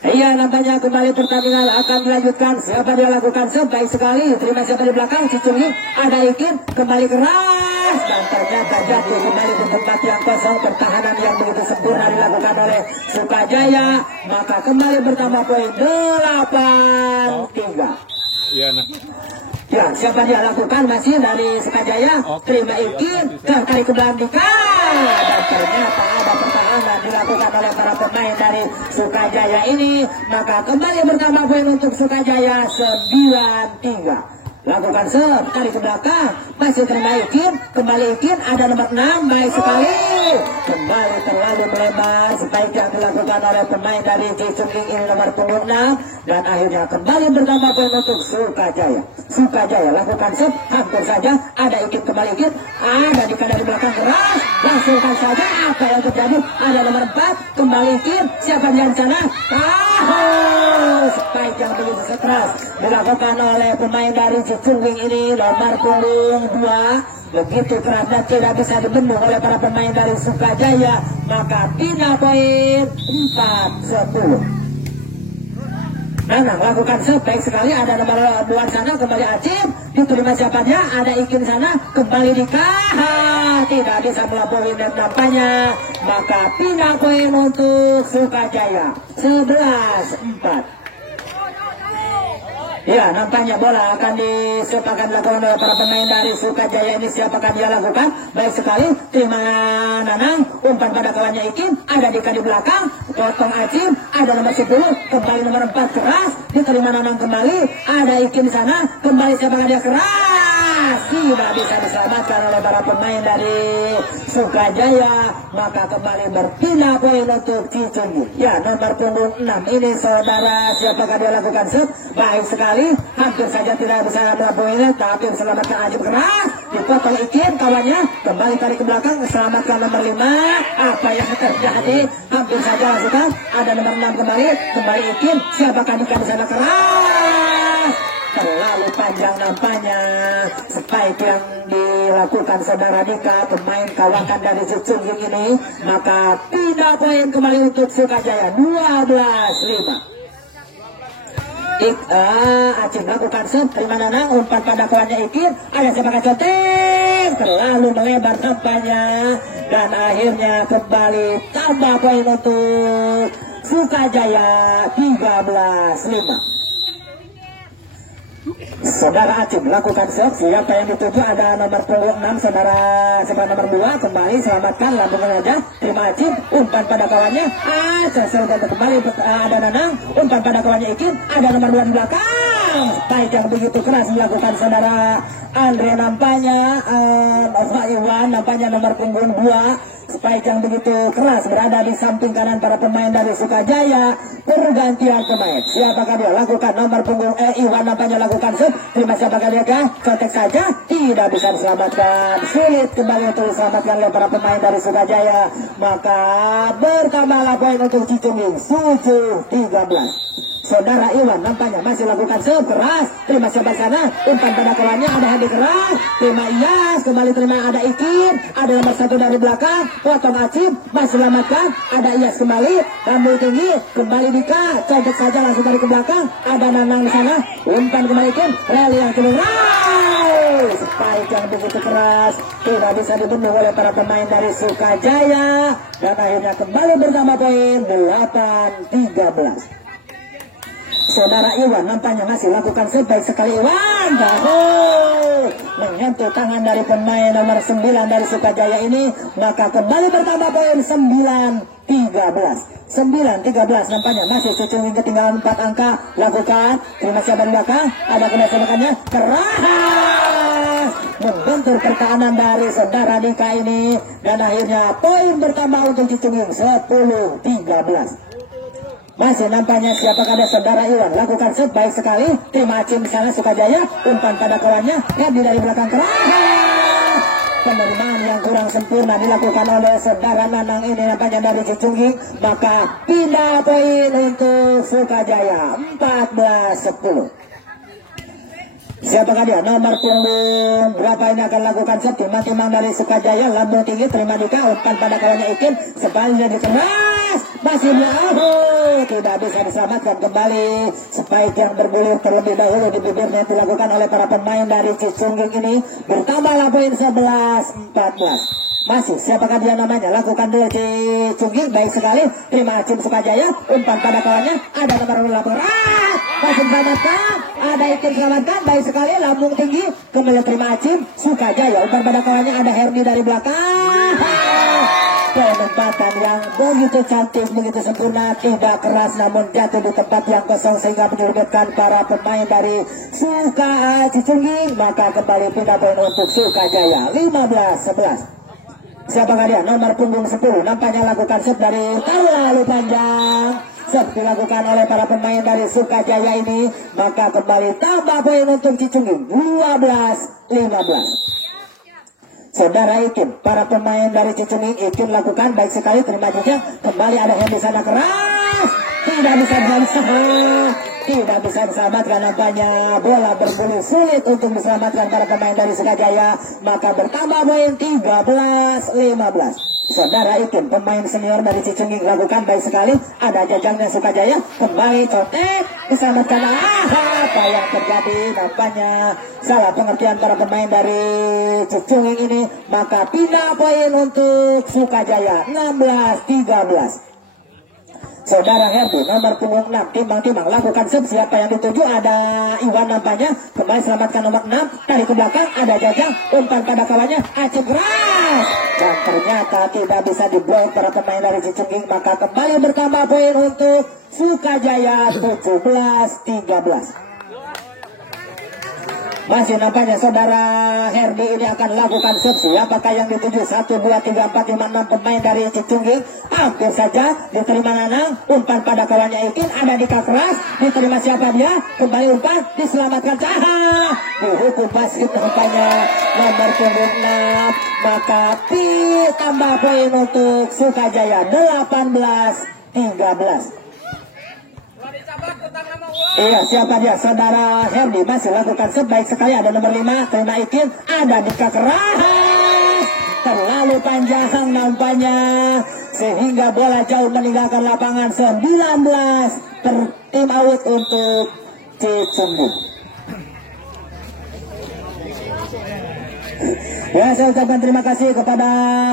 Iya, nampaknya kembali pertandingan akan dilanjutkan. Siapa dia lakukan serve, baik sekali, terima siapa di belakang, Cicunggi, ada Ikin, kembali keras, dan ternyata jatuh kembali ke tempat yang kosong. Pertahanan yang begitu sempurna dilakukan oleh Sukajaya, maka kembali bertambah poin 8-3. Iya, nah. Ya, siapa dia lakukan? Masih dari Sukajaya, terima Ikin, tarik ke belakang Dika, dan ternyata ada pertahanan dilakukan oleh para pemain dari Sukajaya ini, maka kembali bertambah poin untuk Sukajaya 9-3. Lakukan serve, tarik ke belakang, masih terima Ikin, kembali Ikin, ada nomor 6, baik sekali, kembali terlalu melebar, sebaiknya dilakukan oleh pemain dari Cicunggi ini nomor punggung 6, dan akhirnya kembali bertambah poin untuk Sukajaya. Sukajaya lakukan serve, hampir saja, ada Ikin, kembali Ikin, ada di kanan di belakang keras, langsungkan saja, apa yang terjadi? Ada nomor 4, kembali Ikin, siapa yang sana? Spike yang begitu keras dilakukan oleh pemain dari Cicunggi ini nomor punggung 2, begitu keras dan tidak bisa dibendung oleh para pemain dari Sukajaya, maka pindah poin 4-10. Nanang lakukan serve, baik sekali, ada nomor 2 sana, kembali Acim, diterima siapa dia? Ada Ikin sana, kembali Dika, tidak bisa melampaui net nampaknya, maka pindah poin untuk Sukajaya 11-4. Ya, nampaknya bola akan disepakan dilakukan oleh para pemain dari Sukajaya ini. Siapakah dia lakukan? Baik sekali, terima Nanang, umpan pada kawannya Ikin, ada di belakang, potong Acim, ada nomor 10, kembali nomor 4 keras, diterima Nanang kembali, ada Ikin di sana, kembali siapakah dia keras, tidak bisa diselamatkan oleh para pemain dari Sukajaya, maka kembali berpindah poin untuk Cicungi. Ya, nomor punggung 6 ini saudara, siapakah dia lakukan set? Baik sekali, hampir saja tidak bisa melampauinya, tapi selamatkan Acim keras, dipotong Ikin kawannya, kembali tarik ke belakang, selamatkan nomor 5. Apa yang terjadi? Hampir saja lakukan, ada nomor 6 kembali Ikin, siapakah di sana keras, terlalu panjang nampaknya spike yang dilakukan saudara Dika, pemain kawakan dari Cicungging ini, maka pindah poin kembali untuk Sukajaya 12-5. Acim lakukan set, terima Nanang, umpan pada kawannya Ikin, ada siapakah contek, terlalu melebar nampaknya, dan akhirnya kembali tambah poin untuk Sukajaya 13-5. Saudara Acim lakukan set, siapa yang dituju? Ada nomor 6 saudara, nomor 2 kembali selamatkan, lambung aja, terima Acim, umpan pada kawannya, selesai kembali, ada Nanang, umpan pada kawannya Ikin, ada nomor 2 di belakang, baik yang begitu keras dilakukan saudara Andre nampaknya, Iwan nampaknya nomor punggung 2, spike yang begitu keras berada di samping kanan para pemain dari Sukajaya. Pergantian pemain, siapakah dia lakukan? Nomor punggung Iwan nampaknya lakukan set, terima siapakah dia kah? Contek saja, tidak bisa diselamatkan, sulit kembali untuk diselamatkan oleh para pemain dari Sukajaya, maka bertambahlah poin untuk Cicungging 7-13. Saudara Iwan nampaknya masih lakukan serve keras, terima siapa sana, umpan pada kawannya, ada Hadi keras, terima Iyas, kembali terima ada Ikin, ada nomor 1 dari belakang, potong Acim, masih selamatkan, ada Iyas kembali, rambut tinggi, kembali Dika, contek saja langsung dari ke belakang, ada Nanang di sana, umpan kembali Ikin, rally yang keluar, spike yang begitu keras, tidak bisa dibendung oleh para pemain dari Sukajaya, dan akhirnya kembali bertambah poin 8-13. Saudara Iwan nampaknya masih lakukan set, baik sekali Iwan, menyentuh tangan dari pemain nomor 9 dari Sukajaya ini, maka kembali bertambah poin 9-13. 9-13 nampaknya masih Cicungging ketinggalan 4 angka, lakukan, terima siapa di belakang, ada kenasebakannya, keras, membentur pertahanan dari saudara Dika ini, dan akhirnya poin bertambah untuk Cicungging 10-13. Masih nampaknya siapakah ada saudara Iwan, lakukan set, baik sekali, terima Acim di sana Sukajaya, umpan pada kawannya, Hadi dari belakang keras, penerimaan yang kurang sempurna dilakukan oleh saudara Nanang ini nampaknya dari Cicungging, maka pindah poin untuk Sukajaya 14-10. Siapakah dia? Nomor punggung berapa ini akan lakukan set, timang dari Sukajaya, lambung tinggi, terima Dika, umpan pada kawannya Ikin, sebaliknya dikeras, masih tidak bisa diselamatkan, kembali spike yang bergulir terlebih dahulu di bibirnya dilakukan oleh para pemain dari Cicungging ini, bertambahlah poin 11-14. Masih siapakah dia namanya, lakukan dulu Cicungging, baik sekali, terima Acim Sukajaya, umpan pada kawannya, ada nomor 8, masih selamatkan, ada Ikin selamatkan, baik sekali, lambung tinggi, kembali terima Acim Sukajaya, umpan pada kawannya, ada Herdi dari belakang, penempatan yang begitu cantik, begitu sempurna, tidak keras namun jatuh di tempat yang kosong sehingga menyulitkan para pemain dari Cicungging, maka kembali pindah poin untuk Sukajaya 15-11. Siapakah dia? Nomor punggung 10 nampaknya lakukan set dari terlalu panjang, set dilakukan oleh para pemain dari Sukajaya ini, maka kembali tambah poin untuk Cicungging 12-15. Saudara Ikin, para pemain dari Cicungging, Ikin lakukan, baik sekali, terima juga, kembali ada yang di sana keras, tidak bisa diselamatkan nampaknya, bola bergulir, sulit untuk diselamatkan para pemain dari Sukajaya, maka bertambah poin 13-15. Saudara Ikin, pemain senior dari Cicungging lakukan, baik sekali, ada jajangnya Sukajaya, kembali contek, diselamatkan, apa yang terjadi, nampaknya salah pengertian para pemain dari Cicungging ini, maka pindah poin untuk Sukajaya 16-13. Saudara Herdi nomor punggung 6 timbang-timbang lakukan sub. Siapa yang dituju? Ada Iwan nampaknya kembali selamatkan nomor 6 dari ke belakang. Ada Jajang umpan pada kawannya Aceh keras dan ternyata tidak bisa diblok para pemain dari Cicungging, maka kembali bertambah poin untuk Sukajaya 17-13. Masih nampaknya saudara Herdi ini akan lakukan sub. Apakah yang dituju? 1, 2, 3, 4, 5, 6 pemain dari Cicungging. Hampir saja diterima Nanang. Umpan pada kawannya Ikin. Ada di keras. Diterima siapa dia? Kembali umpan. Diselamatkan Caha. Dihukum wasit nampaknya nomor punggung 6. Maka tambah poin untuk Sukajaya 18-13. Iya, siapa dia? Saudara Herdi masih lakukan sebaik sekali. Ada nomor 5, terima Ikin. Ada di keras. Terlalu panjang nampaknya sehingga bola jauh meninggalkan lapangan. 19 tim out untuk Cicungging. Ya, saya ucapkan terima kasih kepada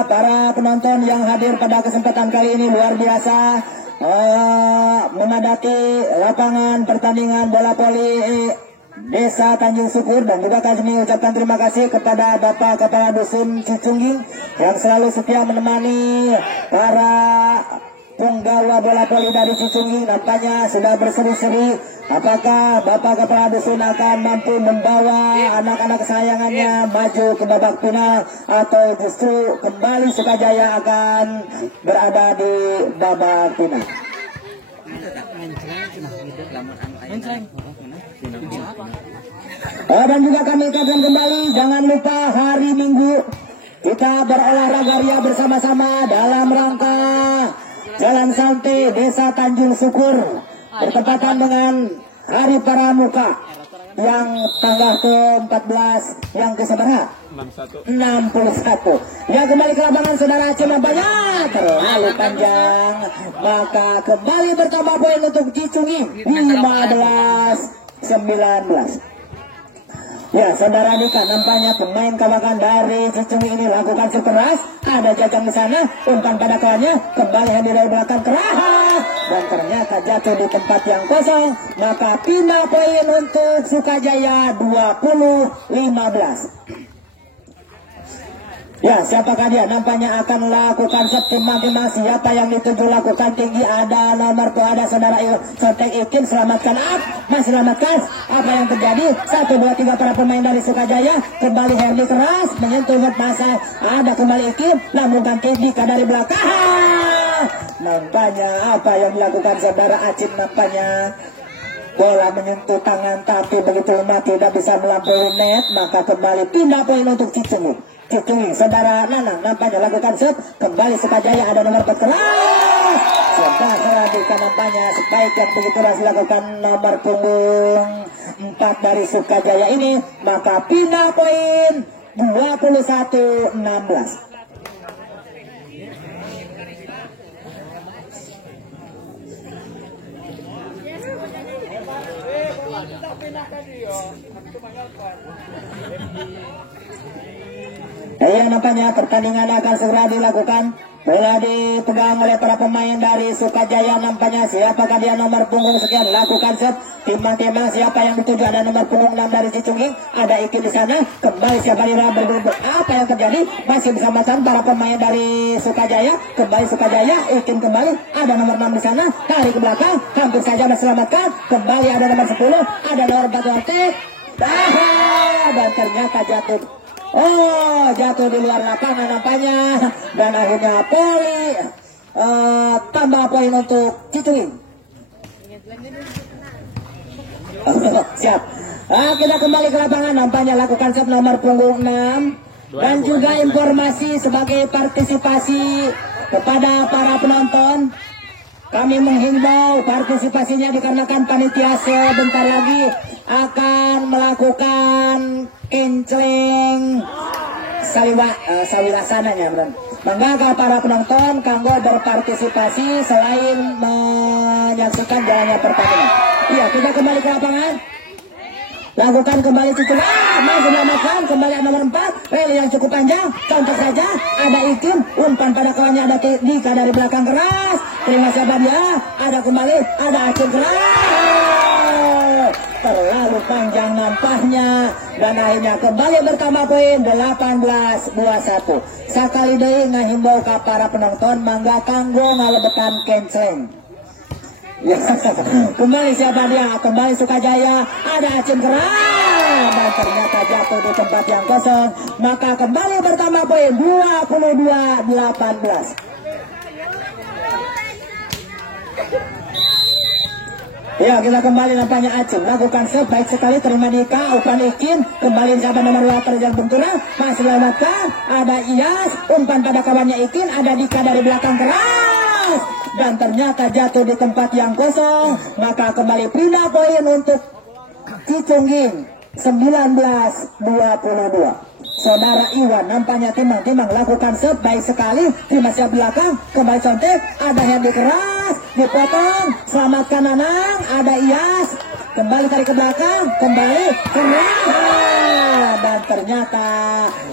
para penonton yang hadir pada kesempatan kali ini. Luar biasa memadati lapangan pertandingan bola voli Desa Tanjung Syukur. Dan juga kami ucapkan terima kasih kepada Bapak Kepala Dusun Cicungging yang selalu setia menemani para penggawa bola voli dari Cicungging. Nampaknya sudah berseri-seri. Apakah Bapak Kepala Dusun akan mampu membawa anak-anak kesayangannya maju ke babak final, atau justru kembali Sukajaya akan berada di babak final? Dan juga kami ingatkan kembali, jangan lupa hari Minggu kita berolahraga ria bersama-sama dalam rangka Jalan Santai Desa Tanjung Syukur, bertepatan dengan Hari Pramuka yang tanggal ke-14 yang ke-61. Ya, kembali ke lapangan saudara Aceh nampaknya terlalu panjang, maka kembali bertambah poin untuk Cicungging 15-19. Ya, saudara Dika, nampaknya pemain kawakan dari Cicungging ini lakukan sekeras. Ada Jajang di sana, umpan pada kawannya, kembali Hendy dari belakang keras, dan ternyata jatuh di tempat yang kosong. Maka pindah poin untuk Sukajaya 20-15. Ya, siapakah dia? Nampaknya akan lakukan septimang-timang. Siapa yang dituju lakukan tinggi? Ada nomor tuh, ada saudara Sontek Ikin. Selamatkan masih selamatkan. Apa yang terjadi? 1, 2, 3 para pemain dari Sukajaya. Kembali Herdi keras menyentuh masa. Ada kembali Ikin, lambungkan tinggi dari belakang. Nampaknya apa yang dilakukan saudara Acim? Nampaknya bola menyentuh tangan tapi begitu lemah, tidak bisa melampaui net. Maka kembali pindah poin untuk Cicungging. Saudara Nanang nampaknya lakukan sub. Kembali Sukajaya, ada nomor 4 keras. Saudara Dika nampaknya sebaik yang begitu harus dilakukan nomor punggung 4 dari Sukajaya ini. Maka pindah poin 21-16. Yang nampaknya pertandingan akan segera dilakukan. Bola dipegang oleh para pemain dari Sukajaya. Nampaknya siapakah dia? Nomor punggung sekian lakukan set. Timbang-timbang siapa yang dituju? Ada nomor punggung 6 dari Cicungging. Ada Ikin di sana. Kembali siapa dia? Apa yang terjadi? Masih disamakan para pemain dari Sukajaya. Kembali Sukajaya. Ikin kembali. Ada nomor 6 di sana. Tarik ke belakang. Hampir saja diselamatkan. Kembali ada nomor 10. Ada nomor Batuarte. Dan ternyata jatuh. Jatuh di luar lapangan nampaknya. Dan akhirnya poli tambah poin untuk Cicungging. Siap. Kita kembali ke lapangan. Nampaknya lakukan set nomor punggung 6. Dan juga informasi sebagai partisipasi kepada para penonton. Kami menghimbau partisipasinya dikarenakan panitia sebentar lagi akan melakukan kincling sawilasananya, bro. Maka para penonton kanggo berpartisipasi selain menyaksikan jalannya pertandingan. Iya, kita kembali ke lapangan. Lakukan kembali Cicungging. Masih selamatkan kembali nomor 4. rally yang cukup panjang. Contoh saja ada Ikim, umpan pada kawannya, ada Dika dari belakang keras. Terima siapa dia? Ada kembali, ada Acim keras. Terlalu panjang nampaknya dan akhirnya kembali bertambah poin 18-21. Sakali deui ngahimbau ka para penonton mangga kanggo ngalebetan kenceleng. Ya, kembali siapa dia? Kembali Sukajaya, ada Acim keras dan ternyata jatuh di tempat yang kosong. Maka kembali bertambah poin 22-18. Ya, kita kembali nampaknya Acim lakukan serve baik sekali, terima Dika, umpan Ikin, kembali siapa nomor 2 terjang benturan, masih selamatkan, ada Iyas, umpan pada kawannya Ikin, ada Dika dari belakang keras dan ternyata jatuh di tempat yang kosong. Maka kembali pindah poin untuk Cicungging 19-22. Saudara Iwan nampaknya timbang-timbang lakukan serve baik sekali, terima siap belakang, kembali contek, ada Herdi keras, dipotong, selamatkan Nanang, ada Iyas, kembali tarik ke belakang, kembali keras dan ternyata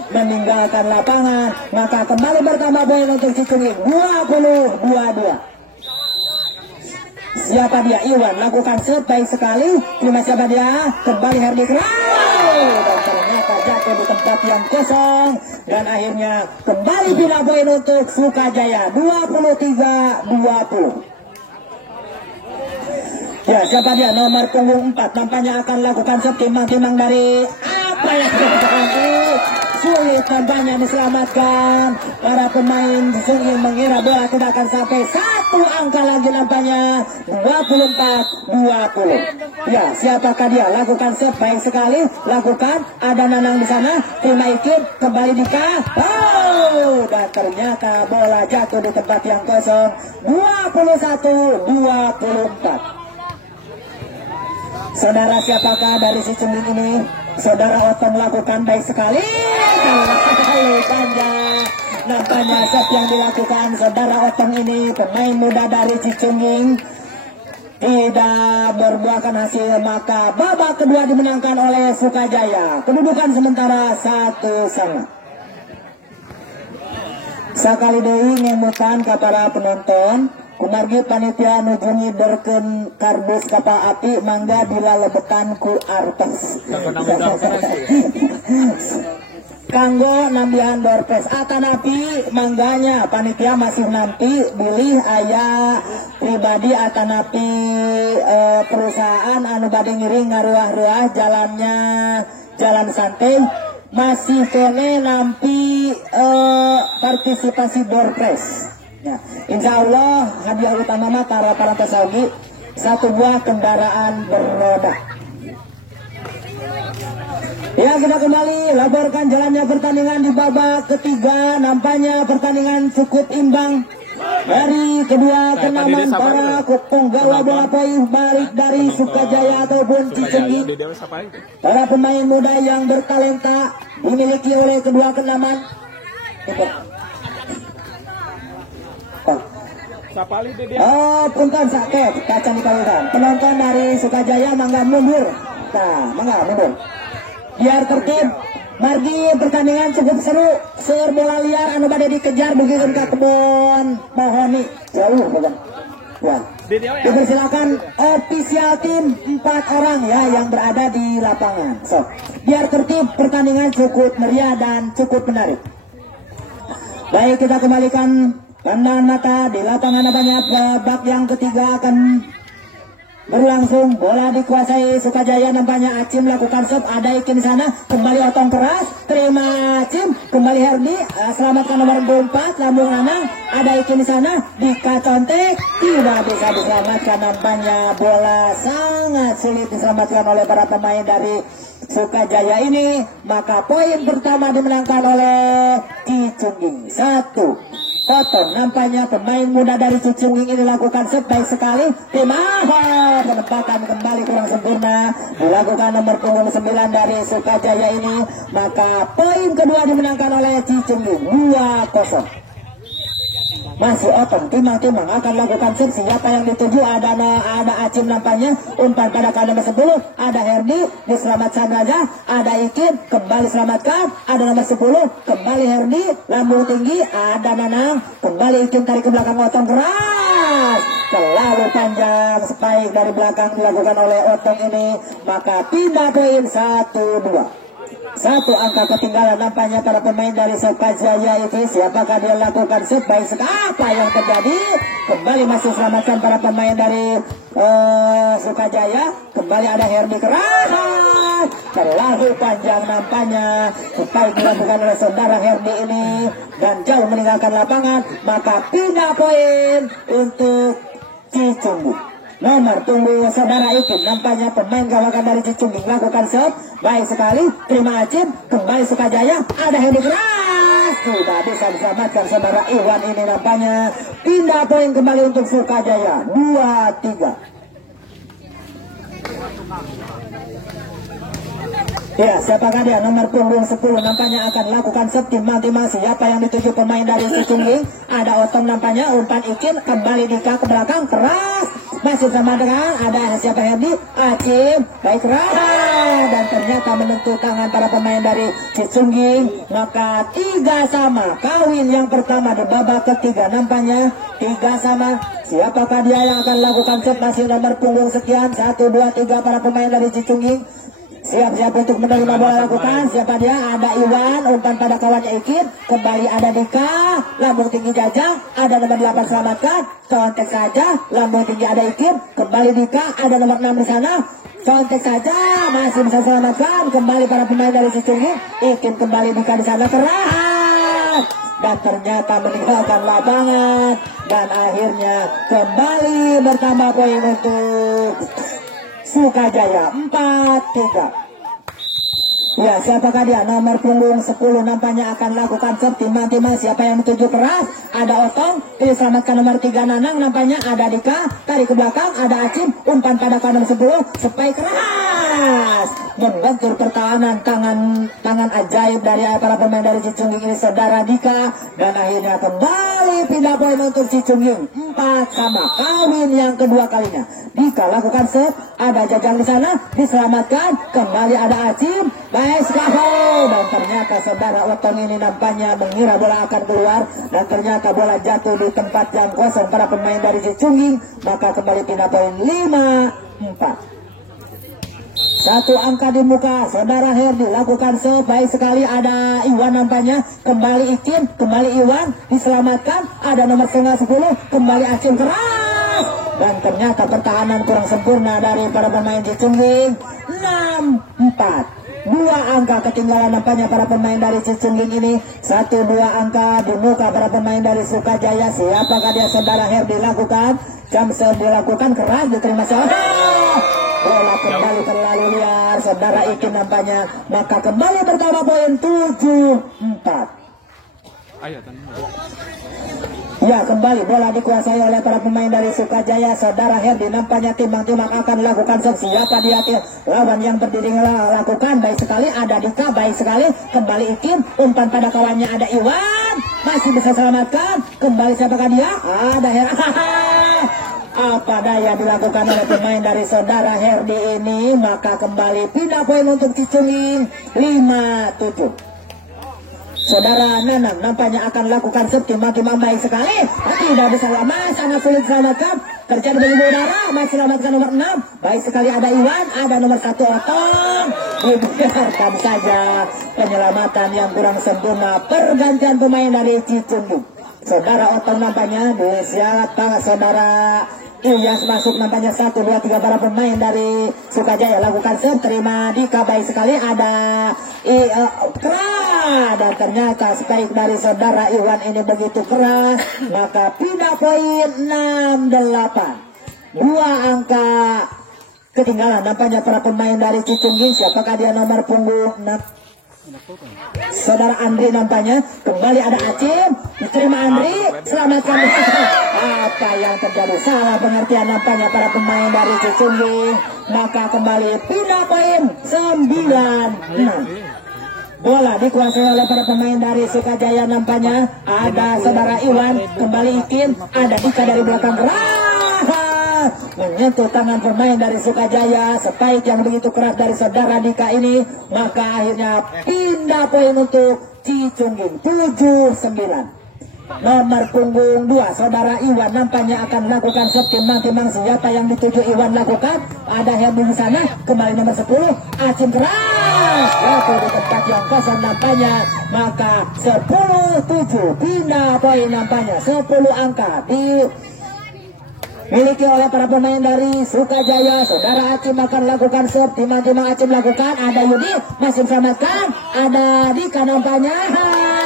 meninggalkan lapangan. Maka kembali bertambah poin untuk Cicungging 20-22. Siapa dia? Iwan lakukan serve baik sekali, terima siapa dia? Kembali Herdi keras dan ternyata jatuh di tempat yang kosong dan akhirnya kembali pindah poin untuk Sukajaya 23-20. Ya, siapa dia? Nomor punggung 4 nampaknya akan lakukan serve, timbang-timbang dari apa yang terjadi? Sulit tampaknya diselamatkan. Para pemain Cicungging mengira bola tidak akan sampai satu angka lagi nampaknya 24-20. Ya, siapakah dia? Lakukan serve baik sekali, lakukan, ada Nanang di sana, terima Ikim, kembali Dika, dan ternyata bola jatuh di tempat yang kosong 21-24. Saudara siapakah dari Cicungging ini? Saudara Otong lakukan baik sekali, terlalu panjang. Nampaknya serve yang dilakukan saudara Otong ini, pemain muda dari Cicungging, tidak berbuahkan hasil. Maka babak kedua dimenangkan oleh Sukajaya. Kedudukan sementara 1-1. Sakali deui ngemutan ka para penonton, kumargi panitia nuju ngiderkeun kardus kapal api mangga dilalebetan ku artos. Kanggo nambihan doorpress atanapi mangganya panitia masih nanti bilih aya pribadi atanapi perusahaan anu bade ngiring ngaruah-ruah jalannya jalan santai masih kene nampi partisipasi doorpress. Ya, insya Allah hadiah utama mata para tasawuf satu buah kendaraan beroda. Ya, kita kembali laporkan jalannya pertandingan di babak ketiga. Nampaknya pertandingan cukup imbang dari kedua kenaman para penggawa bola poin balik dari Sukajaya ataupun Cicungging. Para pemain muda yang bertalenta dimiliki oleh kedua kenaman. Oh, punten sakit kacang dikawinkan. Penonton dari Sukajaya mangga mundur. Nah, mangga mundur. Biar tertib. Margi pertandingan cukup seru. Seur bola liar anu bade dikejar dugikeun ka kebon pohoni jauh bukan. Ya. Dipersilakan official tim 4 orang ya yang berada di lapangan. So, biar tertib pertandingan cukup meriah dan cukup menarik. Baik, kita kembalikan pandangan mata di lapangan banyak. Babak yang ketiga akan berlangsung. Bola dikuasai Sukajaya, nampaknya Acim lakukan serve, ada Ikin di sana, kembali Otong keras, terima Acim, kembali Herdi, selamatkan nomor 24, lambung Nanang, ada Ikin di sana, Dika contek, tidak bisa diselamatkan. Nampaknya bola sangat sulit diselamatkan oleh para pemain dari Sukajaya ini. Maka poin pertama dimenangkan oleh Cicungging 1-0. Nampaknya pemain muda dari Cicungging ini lakukan serve baik sekali. Penempatan kembali kurang sempurna dilakukan nomor punggung 9 dari Sukajaya ini. Maka poin kedua dimenangkan oleh Cicungging 2-0. masih Otong timang-timang akan lakukan serve. Siapa yang dituju? Ada Acim nampaknya, umpan pada kali nomor 10, ada Herdi diselamatkan saja, ada Ikin kembali selamatkan, ada nomor 10 kembali Herdi, lambung tinggi, ada Nanang kembali Ikin tarik ke belakang Otong keras, terlalu panjang, spike dari belakang dilakukan oleh Otong ini, maka pindah poin 1-2. Satu angka ketinggalan nampaknya para pemain dari Sukajaya itu. Siapakah dia lakukan set? Baik, apa yang terjadi? Kembali masih selamatkan para pemain dari Sukajaya. Kembali ada Herdi keras, terlalu panjang nampaknya. Baik dilakukan oleh saudara Herdi ini dan jauh meninggalkan lapangan. Maka pindah poin untuk Cicunggu. Nomor tunggu saudara Ikin, nampaknya pemain kawakan dari Cicunging lakukan shot, baik sekali, terima Acim, kembali Sukajaya, ada Hendy keras, tidak bisa diselamatkan saudara Iwan ini nampaknya, pindah poin kembali untuk Sukajaya, 2-3. Ya, siapakah dia? Nomor punggung 10 nampaknya akan lakukan set timang-timang. Siapa yang dituju pemain dari Cicunging? Ada Otong nampaknya, umpan Ikin, kembali Dika ke belakang, keras, masih sama dengan ada siapa Herdi, Acim, baik keras, dan ternyata menentu tangan para pemain dari Cicunging. Maka 3 sama, kawin yang pertama di babak ketiga nampaknya 3 sama. Siapakah dia yang akan lakukan set? Masih nomor punggung sekian, 1, 2, 3 para pemain dari Cicunging. Siap-siap untuk menerima bola lakukan. Siapa dia? Ada Iwan, umpan pada kawannya Ikin, kembali ada Dika, lambung tinggi Jajang, ada nomor 8 selamatkan, contek saja, lambung tinggi ada Ikin, kembali Dika, ada nomor 6 di sana, contek saja, masih bisa selamatkan, kembali para pemain dari Cicunging, Ikin kembali Dika di sana, keras, dan ternyata meninggalkan lapangan, dan akhirnya kembali bertambah poin untuk Sukajaya 4-3. Ya, siapakah dia? Nomor punggung 10 nampaknya akan lakukan serve timang-timang. Siapa yang dituju keras? Ada Otong, diselamatkan nomor 3 Nanang nampaknya, ada Dika, tarik ke belakang, ada Acim, umpan pada kanan 10, spike keras, membentur pertahanan tangan ajaib dari para pemain dari Cicunging ini saudara Dika, dan akhirnya kembali pindah poin untuk Cicunging 4 sama, kawin yang kedua kalinya. Dika lakukan serve, ada Jajang di sana, diselamatkan, kembali ada Acim, baik sekali, dan ternyata saudara Otong ini nampaknya mengira bola akan keluar, dan ternyata bola jatuh di tempat yang kosong para pemain dari Cicunging, maka kembali pindah poin 5-4. Satu angka di muka, saudara Herdi lakukan sebaik sekali, ada Iwan nampaknya, kembali Ikin, kembali Iwan, diselamatkan, ada nomor 10, kembali Acim keras, dan ternyata pertahanan kurang sempurna dari para pemain Cicunging, 6-4. 2 angka ketinggalan nampaknya para pemain dari Cicunging ini, 1-2 angka di muka para pemain dari Sukajaya. Siapakah dia saudara Herdi lakukan, jam dilakukan keras, diterima salah. Bola kembali terlalu liar saudara Ikin nampaknya, maka kembali bertambah poin 7-4. Ya, kembali bola dikuasai oleh para pemain dari Sukajaya. Saudara Herdi nampaknya timbang-timbang akan lakukan serve. Siapa dia lawan yang berdiri lakukan, baik sekali, ada Dika, baik sekali, kembali Ikin, umpan pada kawannya ada Iwan, masih bisa selamatkan, kembali siapakah dia? Ada Herdi. Apa daya dilakukan oleh pemain dari saudara Herdi ini, maka kembali pindah poin untuk Cicunging 5-7. Saudara Nanang nampaknya akan lakukan serve timang-timang, baik sekali, tidak bisa lama, sangat sulit selamatkan, terjadi bagi udara, masih selamatkan nomor 6, baik sekali, ada Iwan, ada nomor 1 Otong, dibiarkan saja penyelamatan yang kurang sempurna, pergantian pemain dari Cicunging. Saudara Otong nampaknya disiapkan, saudara Ilyas masuk nampaknya, 1, 2, 3 para pemain dari Sukajaya lakukan serve, terima Dika, baik sekali, ada keras, dan ternyata spike dari saudara Iwan ini begitu keras, maka pindah poin 6-8. 2 angka ketinggalan nampaknya para pemain dari Cicunging. Siapakah dia? Nomor punggung 6 saudara Andri nampaknya, kembali ada Acim, diterima Andri, selamatkan. Apa yang terjadi? Salah pengertian nampaknya para pemain dari Cicunging, maka kembali pindah poin 9-6. Bola dikuasai oleh para pemain dari Sukajaya nampaknya. Ada saudara Iwan, kembali Ikin, ada Dika dari belakang keras. Menyentuh tangan pemain dari Sukajaya. Spike yang begitu keras dari saudara Dika ini. Maka akhirnya pindah poin untuk Cicungging 7-9. Nomor punggung 2 saudara Iwan nampaknya akan melakukan set timang-timang. Siapa yang dituju Iwan lakukan? Ada Herdi di sana. Kembali nomor 10 Acim keras. Jatuh di tempat yang kosong nampaknya. Maka 10-7 pindah poin nampaknya. 10 angka dimiliki oleh para pemain dari Sukajaya. Saudara Acim akan lakukan set timang-timang. Acim lakukan. Ada Yudi masih diselamatkan. Ada Dika nampaknya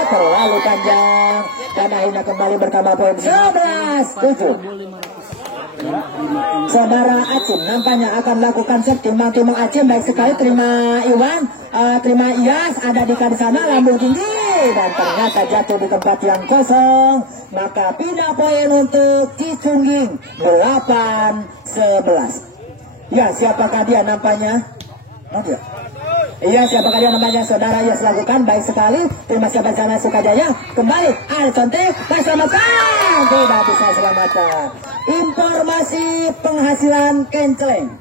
terlalu panjang dan akhirnya kembali bertambah poin 11-7. Saudara Acim nampaknya akan lakukan set timang-timang. Acim baik sekali, terima Iwan, terima Iyas, ada Dika di sana, lambung tinggi dan ternyata jatuh di tempat yang kosong. Maka pindah poin untuk Cicungging 8-11. Ya, siapakah dia nampaknya? Oh, dia. Iya, siapakah dia namanya? Saudara Yas lakukan baik sekali. Terima siapa sana Sukajaya. Kembali ada Contek, baik selamatkan. Tidak bisa selamatkan. Informasi penghasilan kenceleng.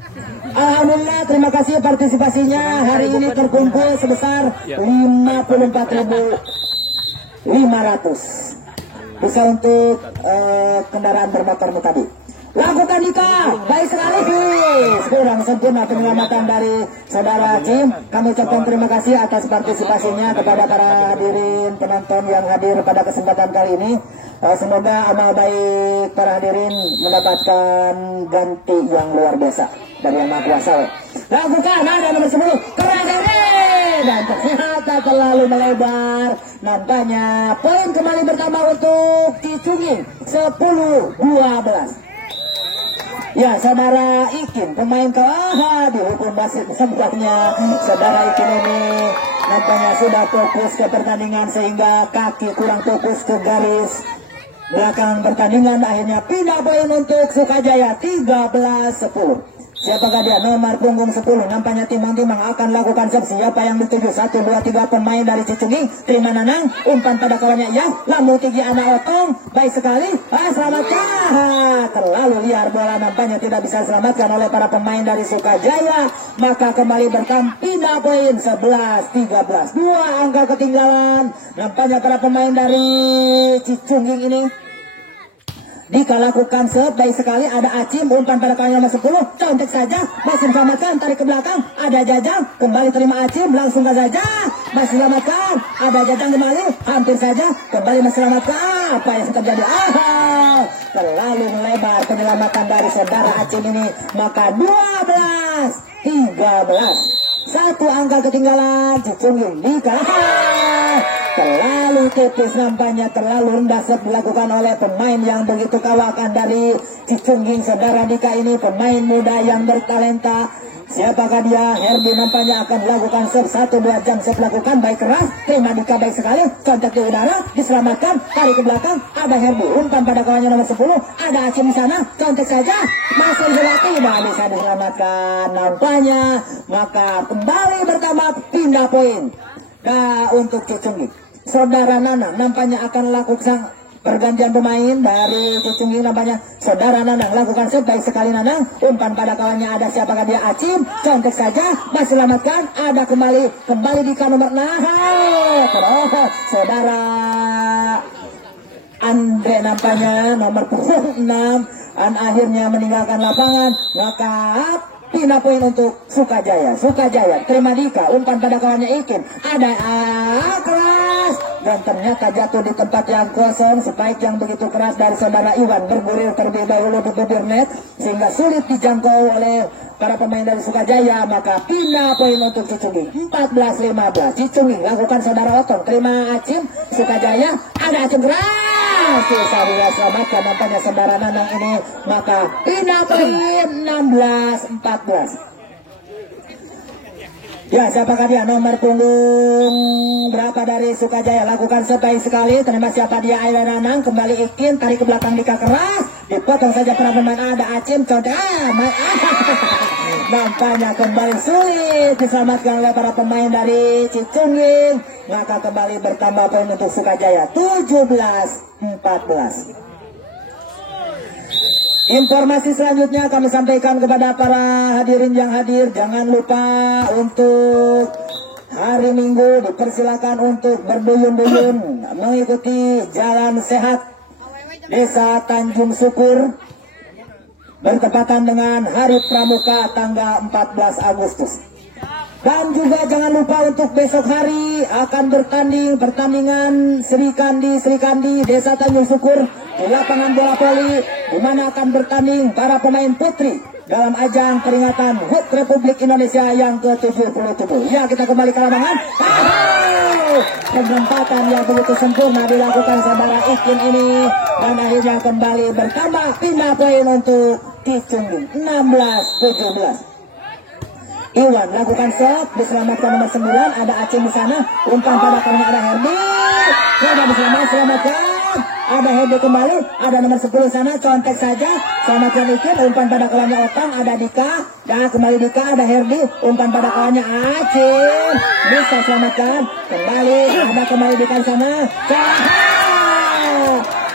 Alhamdulillah, terima kasih partisipasinya. Hari ini terkumpul sebesar 54.500. Bisa untuk kendaraan bermotor tadi. Lakukan Dika, baik sekali. Kurang sempurna penyelamatan dari saudara Acim. Kami ucapkan terima kasih atas partisipasinya kepada para hadirin penonton yang hadir pada kesempatan kali ini. Semoga amal baik para hadirin mendapatkan ganti yang luar biasa dari Yang Maha Kuasa. Lakukan, ada nomor 10 keren dan ternyata terlalu melebar. Nampaknya poin kembali bertambah untuk Cicungging 10-12. Ya, saudara Ikin, pemain dihukum wasit sebelumnya. Saudara Ikin ini nampaknya sudah fokus ke pertandingan sehingga kaki kurang fokus ke garis belakang pertandingan. Akhirnya pindah poin untuk Sukajaya 13-10. Siapakah dia? Nomor punggung 10 nampaknya timang-timang akan lakukan set. Siapa yang dituju? 1, 2, 3 pemain dari Cicungging. Terima Nanang, umpan pada kawannya ya. Lambung tinggi anak Otong, baik sekali. Selamatkan. Terlalu liar bola nampaknya tidak bisa diselamatkan oleh para pemain dari Sukajaya. Maka kembali pindah poin 11-13. 2 angka ketinggalan. Nampaknya para pemain dari Cicungging ini Dika lakukan set, baik sekali. Ada Acim, umpan pada kali nomor 10. Contek saja, masih diselamatkan, tarik ke belakang. Ada Jajang, kembali terima Acim, langsung ke saja, masih diselamatkan. Ada Jajang kembali, hampir saja, kembali masih diselamatkan. Apa yang terjadi? Terlalu melebar penyelamatan dari saudara Acim ini. Maka 12-13. 1 angka ketinggalan Cicungging. Dika terlalu tipis nampaknya, terlalu rendah set dilakukan oleh pemain yang begitu kawakan dari Cicungging. Saudara Dika ini pemain muda yang bertalenta. Siapakah dia? Herdi nampaknya akan melakukan set 1-2 jam set lakukan baik keras. Terima Dika baik sekali, contek di udara, diselamatkan, tarik ke belakang. Ada Herdi, umpan pada kawannya nomor 10. Ada Acim di sana, contek saja, masih dilatih, tidak bisa diselamatkan nampaknya. Maka kembali bertambah pindah poin. Nah, untuk Cicungging, saudara Nanang nampaknya akan lakukan pergantian pemain dari Cicungging. Nampaknya saudara Nanang lakukan set, baik sekali Nanang, umpan pada kawannya. Ada siapakah dia? Acim, contek saja, masih selamatkan. Ada kembali Dika nomor saudara Andre nampaknya nomor 6 dan akhirnya meninggalkan lapangan. Maka pindah poin untuk Sukajaya. Sukajaya terima Dika, umpan pada kawannya Ikin. Ada keras dan ternyata jatuh di tempat yang kosong. Spike yang begitu keras dari saudara Iwan bergulir terlebih dahulu di bibir net sehingga sulit dijangkau oleh para pemain dari Sukajaya. Maka pindah poin untuk Cicungging 14-15. Cicungging lakukan saudara Otong, terima Acim. Sukajaya ada Acim keras, susah diselamatkan nampaknya saudara Nanang ini. Maka pindah poin 16-14. Ya, siapakah dia? Nomor punggung berapa dari Sukajaya lakukan sebaik sekali. Terima siapa dia? Ayla Nanang, kembali Ikin, tarik ke belakang Dika keras, dipotong saja para pemain. Ada Acim contek. Nampaknya kembali sulit diselamatkan oleh para pemain dari Cicungging. Maka kembali bertambah poin untuk Sukajaya 17-14. Informasi selanjutnya kami sampaikan kepada para hadirin yang hadir. Jangan lupa untuk hari Minggu dipersilakan untuk berduyun-duyun mengikuti jalan sehat Desa Tanjung Syukur bertepatan dengan Hari Pramuka tanggal 14 Agustus. Dan juga jangan lupa untuk besok hari akan pertandingan Sri Kandi Desa Tanjung Syukur di lapangan bola voli, di mana akan bertanding para pemain putri dalam ajang peringatan HUT Republik Indonesia yang ke-77. Ya, kita kembali ke lapangan. Penempatan yang begitu sempurna dilakukan saudara Ikin ini, dan akhirnya kembali bertambah pindah poin untuk Cicungging 16-17. Iwan lakukan shot, diselamatkan nomor 9, ada Aceh di sana, umpan pada kawannya ada Herdi, sudah diselamatkan, ada Herdi kembali, ada nomor 10 sana, contek saja, selamatkan Ikin, umpan pada kawannya Otang, ada Dika, dan kembali Dika, ada Herdi, umpan pada kawannya Aceh, bisa selamatkan, kembali, ada kembali Dika di sana,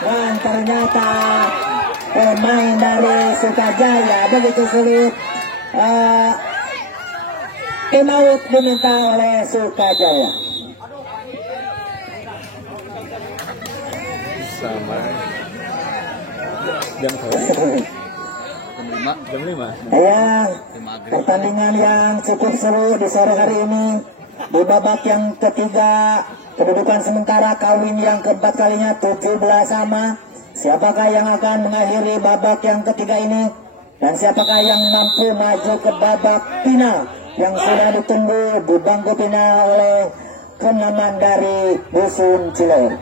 dan ternyata pemain dari Sukajaya begitu sulit. Tim out diminta oleh Sukajaya. Sama. Jam 5. Ya, pertandingan yang cukup seru di sore hari ini. Di babak yang ketiga, kedudukan sementara Kawin yang keempat kalinya 17 sama. Siapakah yang akan mengakhiri babak yang ketiga ini? Dan siapakah yang mampu maju ke babak final yang sudah ditunggu di bangku final oleh kenaman dari Dusun Cilor?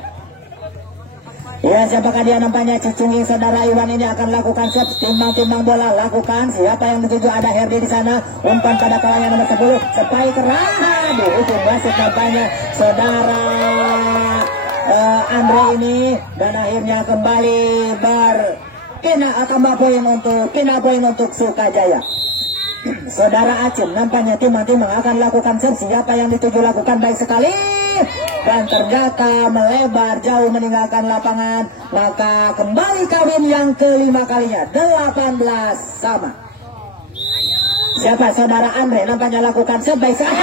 Ya, siapakah dia nampaknya Cicungging saudara Iwan ini akan lakukan shot, timbang-timbang bola lakukan. Siapa yang dituju? Ada Herdi di sana, umpan pada kawannya nomor 10, sepai kerah di ujung wasit nampaknya saudara Andre ini, dan akhirnya kembali tambah poin untuk Sukajaya. Saudara Acim nampaknya timang-timang akan lakukan serve. Siapa yang dituju lakukan baik sekali, dan ternyata melebar jauh meninggalkan lapangan. Maka kembali Kawin yang kelima kalinya 18 sama. Siapa? Saudara Andre nampaknya lakukan serve baik sekali.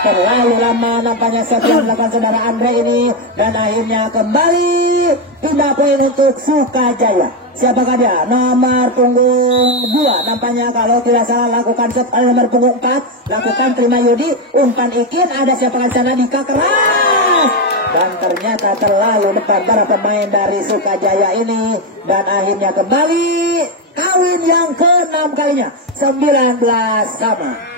Terlalu lama nampaknya serve yang dilakukan saudara Andre ini, dan akhirnya kembali pindah poin untuk Sukajaya. Siapakah dia? Nomor punggung 2 nampaknya kalau tidak salah lakukan serve. Nomor punggung 4 lakukan terima Yudi, umpan Ikin, ada siapakah di sana? Dika keras, dan ternyata terlalu depan para pemain dari Sukajaya ini, dan akhirnya kembali Kawin yang ke-6 kalinya 19 sama.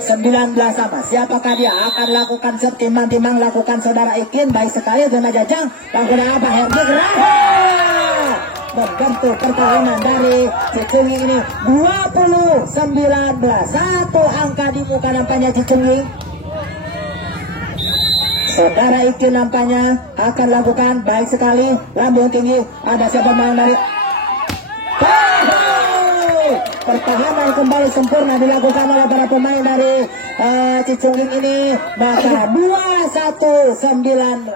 19 sama. Siapakah dia? Akan lakukan serve, timang-timang lakukan saudara Ikin, baik sekali zona jajang. Lakukan apa? Herdi gerah membentuk pertahanan dari Cicungging ini 20-19. Satu angka di muka nampaknya Cicungging. Saudara Ikin nampaknya akan lakukan baik sekali, lambung tinggi, ada siapa main dari pertahanan kembali sempurna dilakukan oleh para pemain dari Cicungging ini. Maka 21-19.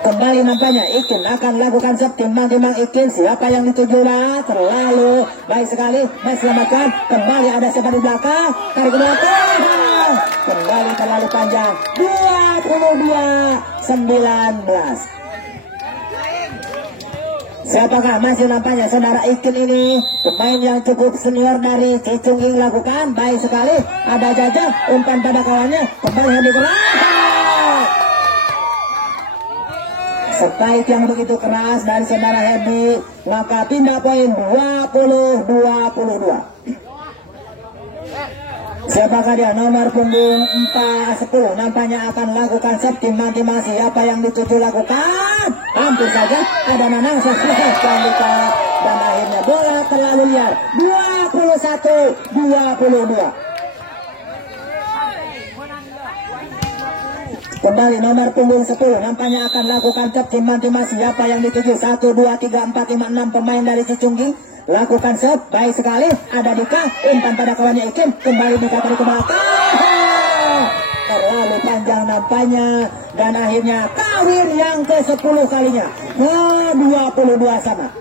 Kembali nampaknya Ikin akan lakukan serve, timbang-timbang Ikin, siapa yang dituju lah, terlalu baik sekali, selamatkan, kembali ada siapa di belakang, tarik ke belakang, kembali terlalu panjang 22-19. Siapakah masih nampaknya saudara Ikin ini, pemain yang cukup senior dari Cicungging lakukan baik sekali, ada Jajah, umpan pada kawannya, kembali yang digerak, spike yang begitu keras dari saudara Herdi, maka pindah poin 20-22. Siapakah dia? Nomor punggung 10 nampaknya akan lakukan serve, timbang-timbang siapa yang dituju lakukan, hampir saja ada Nanang selesai dan akhirnya bola terlalu liar 21-22. Kembali nomor punggung 10 nampaknya akan lakukan cep timang-timang siapa yang dituju 1, 2, 3, 4, 5, 6 pemain dari Cicungging. Lakukan set, baik sekali, ada Dika, umpan pada kawannya Ikin, kembali Dika dari ke belakang. Terlalu panjang nampaknya, dan akhirnya kawin yang ke-10 kalinya. 22 sama.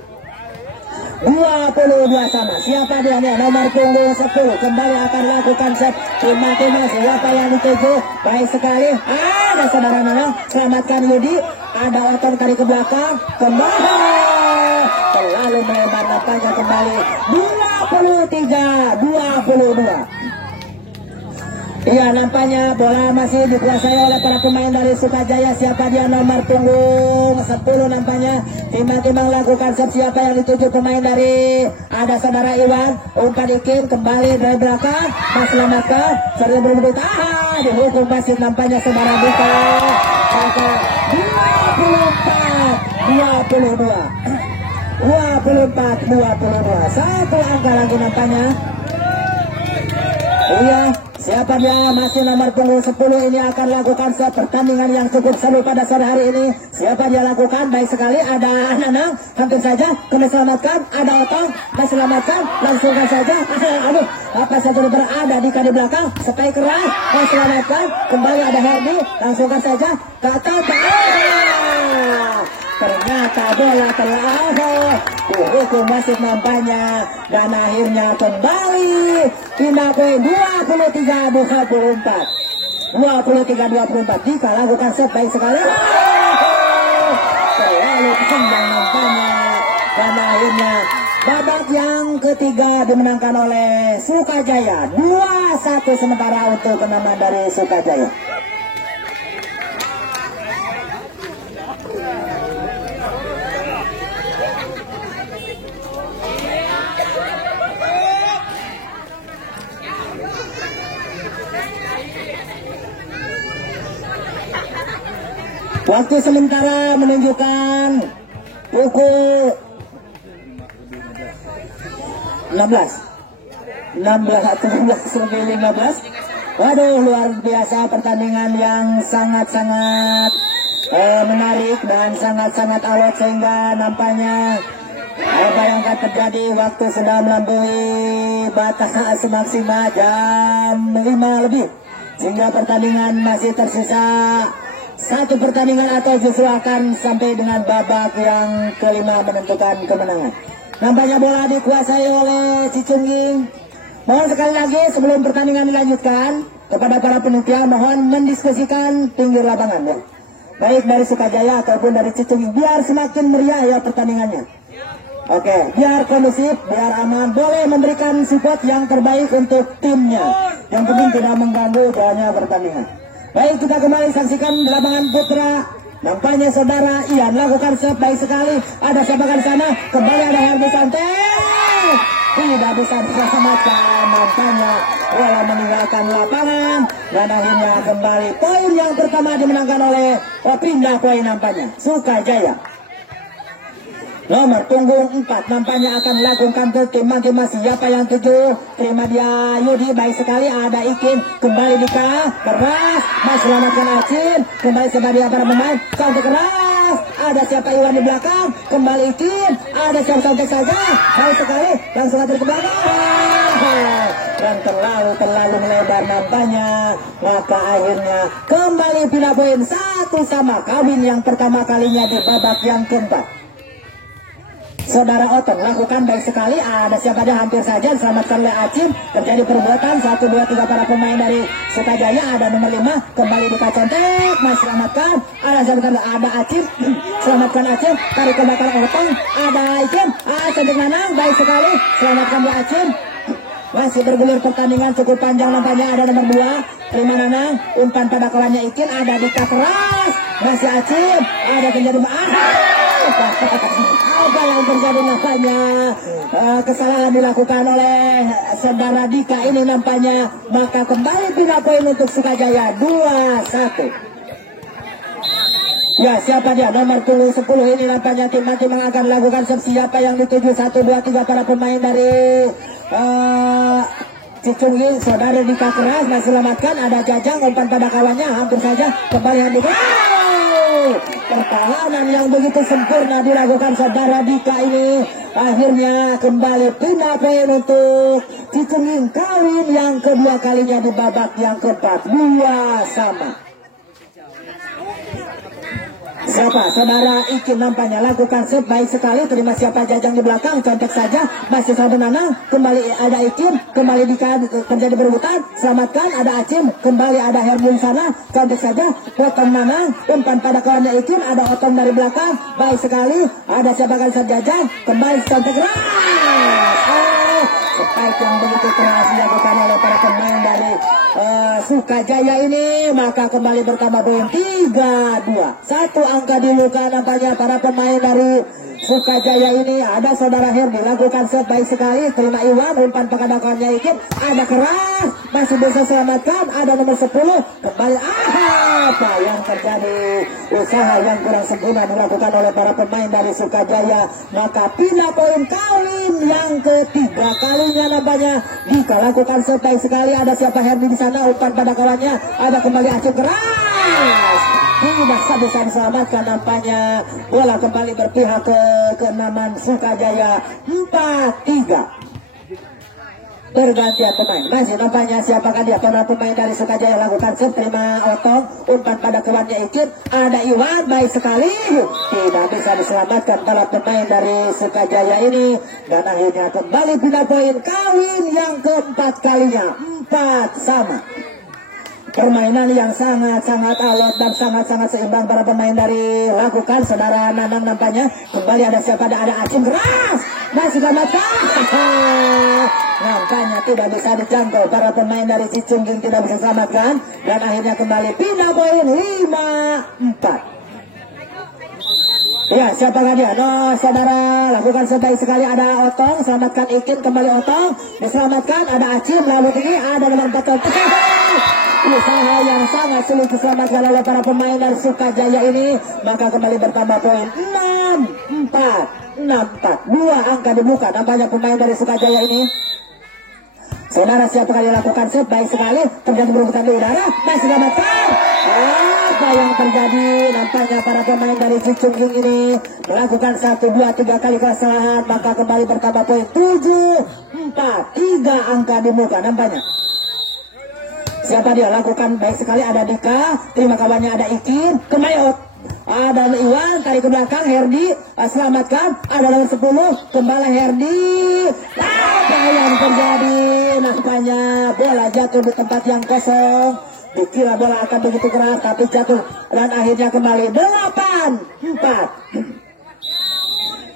22 sama. Siapa dia nih? Nomor punggung 10 kembali akan lakukan set timang-timang siapa yang dituju. Baik sekali, ada saudara Nanang, selamatkan Yudi, ada Oton kali ke belakang, kembali terlalu melebar nampaknya, kembali 23-22. Iya, nampaknya bola masih dikuasai oleh para pemain dari Sukajaya. Siapa dia? Nomor punggung 10 nampaknya timang-timang lakukan set siapa yang dituju pemain dari ada saudara Iwan, umpan Ikin kembali dari belakang, selamatkan sering berbeda tahan dihukum wasit nampaknya saudara Dika. Maka 24-22 satu angka lagi nampaknya. Iya, siapa dia? Masih nomor punggung 10 ini akan lakukan set pertandingan yang cukup seru pada sore hari ini. Siapa dia lakukan? Baik sekali, ada Nanang, hampir saja kena selamatkan, ada Otong, selamatkan, langsungkan saja. Aduh, apa saja berada di kaki belakang, sepai keras, selamatkan, kembali ada Herdi, langsungkan saja, kata ternyata bola terlalu dihukum wasit nampaknya, dan akhirnya kembali pindah poin 23-24 Dika lakukan set baik sekali, terlalu panjang nampaknya, dan akhirnya babak yang ketiga dimenangkan oleh Sukajaya 2-1 sementara untuk kemenangan dari Sukajaya. Waktu sementara menunjukkan pukul 16:15. Waduh, luar biasa pertandingan yang sangat-sangat menarik dan sangat-sangat alot, sehingga nampaknya apa yang akan terjadi waktu sudah melampaui batas maksimal jam 5 lebih, sehingga pertandingan masih tersisa satu pertandingan atau justru akan sampai dengan babak yang kelima menentukan kemenangan. Nampaknya bola dikuasai oleh Cicungging. Mohon sekali lagi sebelum pertandingan dilanjutkan, kepada para panitia mohon mendiskusikan pinggir lapangan ya, baik dari Sukajaya ataupun dari Cicungging, biar semakin meriah ya pertandingannya. Oke, biar kondusif, biar aman, boleh memberikan support yang terbaik untuk timnya, yang penting tidak mengganggu jalannya pertandingan. Baik, kita kembali saksikan di lapangan putra. Nampaknya saudara Ian lakukan set baik sekali. Ada siapa di sana? Kembali ada Herdi Santai. Tidak bisa diselamatkan. Nampaknya bola meninggalkan lapangan, dan akhirnya kembali poin yang pertama dimenangkan oleh pindah poin nampaknya Sukajaya. Nomor punggung 4 nampaknya akan lakukan timang-timang siapa yang tuju. Terima dia Yudi, baik sekali, ada Ikin, kembali Dika, keras, selamatkan Acin, kembali sebagai para pemain, cantik keras, ada siapa Iwan di belakang, kembali Ikin, ada siapa cantik saja, baik sekali, langsung atur ke belakang, dan terlalu melebar nampaknya, maka akhirnya kembali pindah poin 1-1 kawin yang pertama kalinya di babak yang keempat. Saudara Oton lakukan baik sekali, ada siapa dia hampir saja diselamatkan oleh Acim, terjadi perbuatan 1, 2, 3 para pemain dari Sukajaya, ada nomor 5 kembali Dika Contek, selamatkan, ada Acim, selamatkan Acim, tarik ke belakang Oton, ada Ikin, Cantik Nanang, baik sekali, selamatkan oleh Acim. Masih bergulir pertandingan cukup panjang nampaknya, ada nomor 2 terima Nanang, umpan pada kawannya Ikin, ada Dika keras, masih Acim, ada kejadian apa yang terjadi nampaknya, kesalahan dilakukan oleh saudara Dika ini nampaknya, maka kembali pindah poin untuk Sukajaya 2-1. Ya, siapa dia? Nomor 10 ini nampaknya timang-timang akan lakukan siapa yang dituju 1, 2, 3 para pemain dari Cicungin saudara Dika keras masih selamatkan, ada Jajang umpan pada kawannya hampir saja kembali Hendy. Pertahanan yang begitu sempurna dilakukan saudara Dika ini, akhirnya kembali pindah poin untuk Cicungin Kawin yang kedua kalinya di babak yang keempat, 2-sama. Siapa? Saudara Ikin nampaknya lakukan set baik sekali, terima siapa Jajang di belakang, contek saja, masih sama Nanang, kembali ada Ikin, kembali Dika terjadi berebutan, selamatkan, ada Acim, kembali ada Hermung sana, contek saja, potong Nanang, umpan pada kawannya Ikin, ada Otong dari belakang, baik sekali, ada siapa kali Jajang, kembali contek keras. Spike yang begitu keras dilakukan oleh para pemain dari Sukajaya ini, maka kembali bertambah poin 3-2. Satu angka di luka nampaknya para pemain dari Sukajaya ini. Ada saudara Herdi lakukan set baik sekali, terima Iwan, umpan pekadakannya Ikin, ada keras, masih bisa selamatkan, ada nomor 10, kembali apa yang terjadi, usaha yang kurang sempurna dilakukan oleh para pemain dari Sukajaya, maka pindah poin Kawin yang ketiga kalinya nampaknya. Dika lakukan set baik sekali, ada siapa Herdi di sana, umpan pada kawannya, ada kembali Acung keras, tidak bisa diselamatkan nampaknya, bola kembali berpihak ke keenaman Sukajaya, 4-3. Pergantian pemain, masih nampaknya siapakah dia, para pemain dari Sukajaya lakukan set, terima Otong, umpan pada kawannya Ikin, ada Iwan, baik sekali, tidak bisa diselamatkan para pemain dari Sukajaya ini, dan akhirnya kembali pindah poin Kawin yang keempat kalinya, 4-sama. Permainan yang sangat-sangat alot dan sangat-sangat seimbang para pemain dari lakukan saudara Nanang nampaknya, kembali ada siapa, ada Acim keras, masih selamatkan. Nampaknya tidak bisa dijangkau para pemain dari Cicungging, tidak bisa selamatkan, dan akhirnya kembali pindah poin 5-4. Ya, siapakah dia? No, saudara lakukan sebaik sekali, ada Otong, selamatkan Ikin, kembali Otong, diselamatkan, ada Acim, lalu tinggi, ada nomor 4. Usaha yang sangat sulit diselamatkan oleh para pemain dari Sukajaya ini, maka kembali bertambah poin 6-4. 6-4, 2 angka dibuka nampaknya pemain dari Sukajaya ini. Saudara siapa kali lakukan set baik sekali, terjadi berebutan di udara, masih selamatkan. Apa yang terjadi? Nampaknya para pemain dari Cicungging ini melakukan 1, 2, 3 kali kesalahan, maka kembali bertambah poin 7-4, 3 angka dibuka nampaknya. Siapa dia lakukan baik sekali, ada Dika, terima kawannya, ada Ikin, kembali ada Iwan, tarik ke belakang, Herdi, selamatkan, ada nomor 10, kembali Herdi, apa yang terjadi? Nampaknya bola jatuh di tempat yang kosong, dikira bola akan begitu keras, tapi jatuh, dan akhirnya kembali 8-4.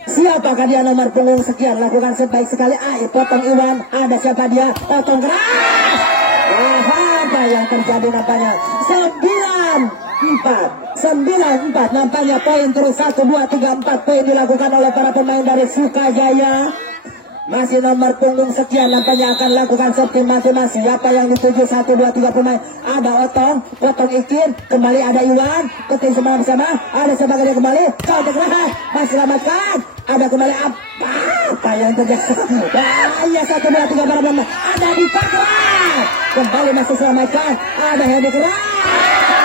Siapakah dia nomor punggung sekian, lakukan sebaik sekali, potong Iwan, ada siapa dia, potong keras. Apa yang terjadi nampaknya 9-4 nampaknya poin terus 1, 2, 3, 4 poin dilakukan oleh para pemain dari Sukajaya. Masih nomor punggung sekian nampaknya akan lakukan set masing-masing. Siapa yang dituju 1, 2, 3 pemain, ada Otong, potong Ikin, kembali ada Iwan, keting semua bersama, ada sebagai dia kembali, contek keras, masih selamatkan, ada kembali apa yang terjadi? Ya 1, 2, 3 para pemain, ada di keras, kembali masih selamatkan, ada Hedi keras,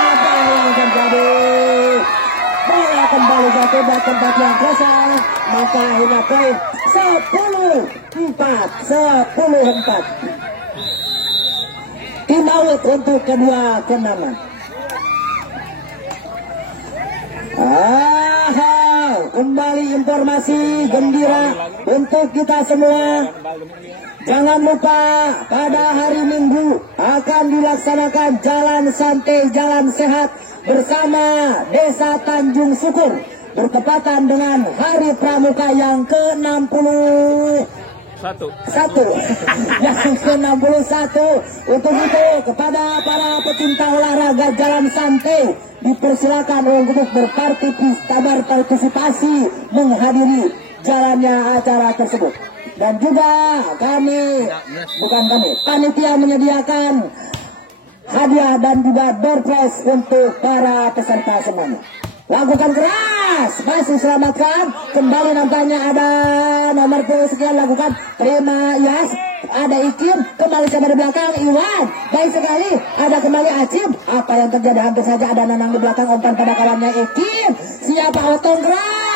apa yang terjadi? Bola kembali jatuh di tempat yang kosong, maka akhirnya poin 10-4. Tim out untuk kedua kenaman. Kembali informasi gembira untuk kita semua. Jangan lupa pada hari Minggu akan dilaksanakan jalan santai, jalan sehat bersama Desa Tanjung Syukur, bertepatan dengan Hari Pramuka yang ke-61 yang ke-61. Untuk itu kepada para pecinta olahraga jalan santai dipersilakan untuk berpartisipasi menghadiri jalannya acara tersebut. Dan juga panitia menyediakan hadiah dan juga door prize untuk para peserta semuanya. Lakukan keras, masih selamatkan, kembali nampaknya ada nomor sekian, lakukan, terima Yas, ada Ikim, kembali dari belakang Iwan, baik sekali, ada kembali Acim. Apa yang terjadi? Hampir saja ada Nanang di belakang, umpan pada kawannya Ikim. Siapa Otong keras?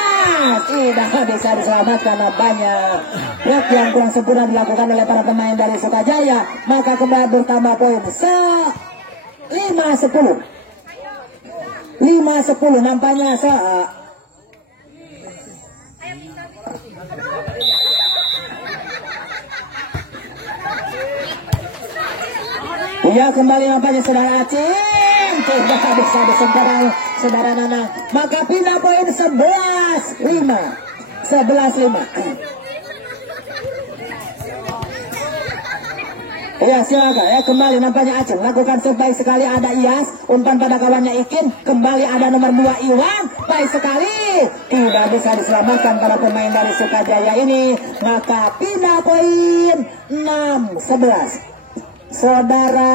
Tidak bisa diselamatkan, banyak blok yang kurang sempurna dilakukan oleh para pemain dari Sukajaya. Maka kembali bertambah poin 5-10 nampaknya ya kembali nampaknya saudara Acim tidak bisa disembarang saudara Nana. Maka pindah poin 11-5. Ya silakan ya, kembali nampaknya Aceh lakukan sebaik sekali, ada Iyas, umpan pada kawannya Ikin, kembali ada nomor 2 Iwan, baik sekali, tidak bisa diselamatkan para pemain dari Sukajaya ini. Maka pindah poin 6-11. Saudara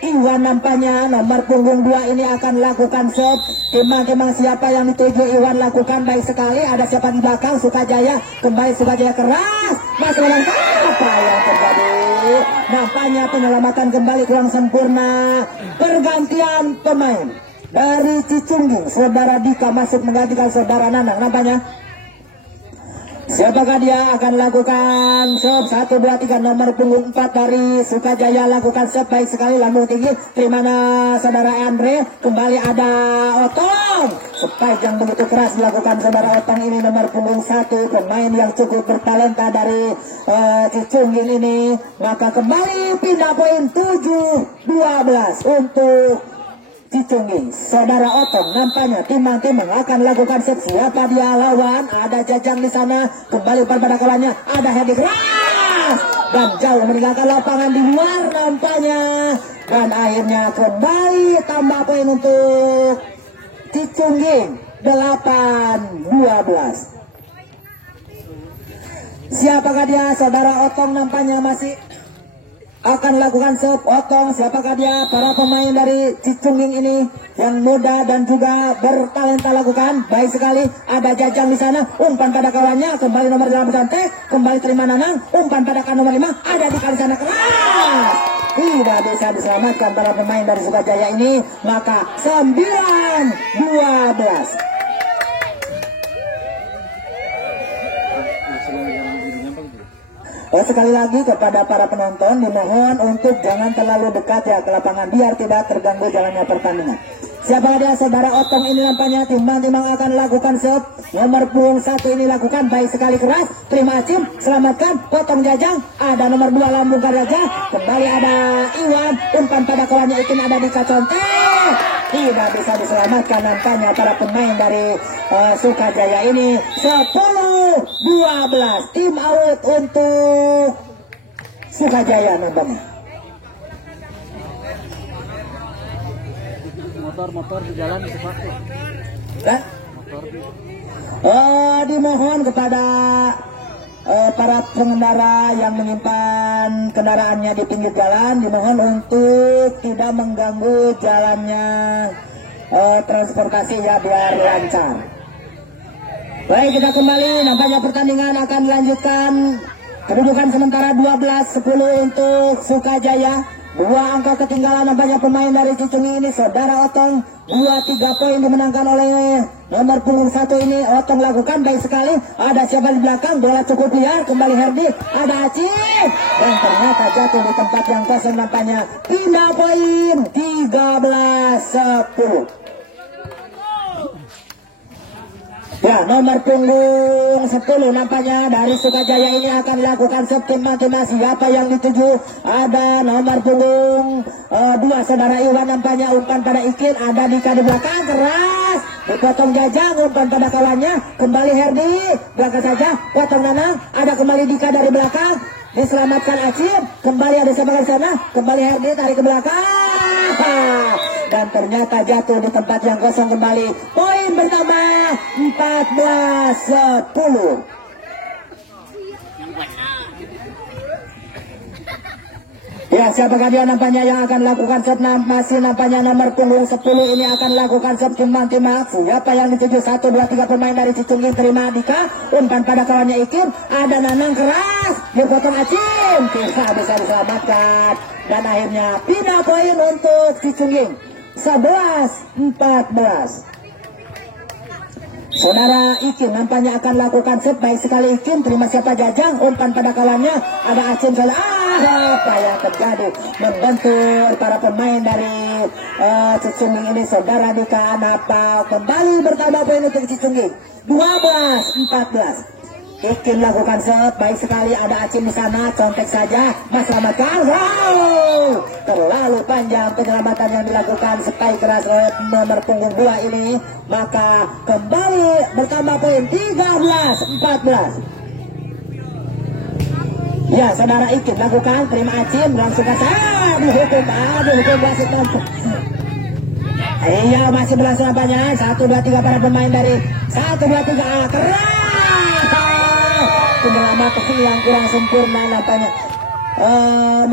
Iwan nampaknya nomor punggung 2 ini akan lakukan serve. Timang siapa yang dituju Iwan lakukan, baik sekali, ada siapa di belakang Sukajaya, kembali Sukajaya keras, masuk dalam apa yang terjadi? Nampaknya penyelamatan kembali kurang sempurna. Pergantian pemain dari Cicungging, saudara Dika masuk menggantikan saudara Nanang nampaknya. Siapakah dia akan lakukan serve? 1, 2, 3 nomor punggung 4 dari Sukajaya lakukan serve, baik sekali, lambung tinggi, terima saudara Andre, kembali ada Otong, spike yang begitu keras dilakukan saudara Otong ini, nomor punggung 1, pemain yang cukup bertalenta dari Cicungging ini. Maka kembali pindah poin 7-12 untuk Cicungging. Saudara Otong nampaknya timang-timang akan lakukan set. Siapa dia lawan? Ada Jajang di sana, kembali pada kawannya, ada Hedi keras dan jauh meninggalkan lapangan di luar nampaknya, dan akhirnya kembali tambah poin untuk Cicungging 8-12. Siapakah dia? Saudara Otong nampaknya masih akan lakukan serve. Otong, siapakah dia? Para pemain dari Cicungging ini yang muda dan juga bertalenta lakukan, baik sekali, ada Jajang di sana, umpan pada kawannya, kembali nomor 8 Santek, kembali terima Nanang, umpan pada nomor 5, ada di kali sana keras, tidak bisa diselamatkan para pemain dari Sukajaya ini. Maka 9-12. Sekali lagi kepada para penonton dimohon untuk jangan terlalu dekat ya ke lapangan biar tidak terganggu jalannya pertandingan. Siapa dia? Saudara Otong ini nampaknya timbang-timbang akan lakukan serve. Nomor punggung 1 ini lakukan, baik sekali, keras, terima Acim, selamatkan, potong Jajang, ada nomor 2 lambung Raja, kembali ada Iwan, umpan pada kawannya Ikin, ada di Kaconte, tidak bisa diselamatkan nampaknya para pemain dari Sukajaya ini. 10-12 tim out untuk Sukajaya nampaknya. Motor di jalan cepat. Dimohon kepada para pengendara yang menyimpan kendaraannya di pinggir jalan, dimohon untuk tidak mengganggu jalannya transportasi ya, biar lancar. Baik, kita kembali, nampaknya pertandingan akan dilanjutkan. Kedudukan sementara 12-10 untuk Sukajaya. 2 angka ketinggalan nampaknya pemain dari Cicungging ini, saudara Otong. 2-3 poin dimenangkan oleh nomor punggung 1 ini. Otong lakukan, baik sekali, ada siapa di belakang, bola cukup liar, kembali Herdi, ada Acim, dan ternyata jatuh di tempat yang kosong nampaknya. Pindah poin 13-10. Ya, nomor punggung 10 nampaknya dari Sukajaya ini akan dilakukan septimasi. Siapa yang dituju? Ada nomor punggung 2 saudara Iwan nampaknya, umpan pada Ikin, ada Dika di belakang, keras, dipotong Jajang, umpan pada kawannya, kembali Herdi, belakang saja, potong Nanang, ada kembali Dika dari belakang, diselamatkan Acim, kembali ada siapa di sana, kembali Herdi, tarik ke belakang, dan ternyata jatuh di tempat yang kosong kembali. Poin bertambah 14-10. Ya, siapakah dia nampaknya yang akan lakukan set? Masih nampaknya nomor punggung 10 ini akan lakukan set timang-timang aksi. Siapa yang dituju? 1, 2, 3 pemain dari Cicungging. Terima Dika, umpan pada kawannya Ikin. Ada Nanang keras, dipotong Acim, tidak bisa diselamatkan. Dan akhirnya pindah poin untuk Cicungging. 11-14. Saudara Ikin nampaknya akan lakukan set. Baik sekali Ikin, terima siapa Jajang, umpan pada kawannya. Ada Acim saja. Apa yang terjadi? Membentur para pemain dari Cicungging ini. Saudara Dika Anapa kembali bertambah poin untuk Cicungging. 12-14. Ikin lakukan set, baik sekali, ada Acim di sana, contek saja, selamatkan. Wow, terlalu panjang penyelamatan yang dilakukan Sepai keras oleh nomor punggung 2 ini. Maka kembali bertambah poin 13-14. Ya, saudara Ikin lakukan, terima Acim, langsung ke sana, dihukum wasit. Iya, masih berlangsung apanya? 1, 2, 3 para pemain dari 1, 2, 3 keras. Penyelamatan yang kurang sempurna nampaknya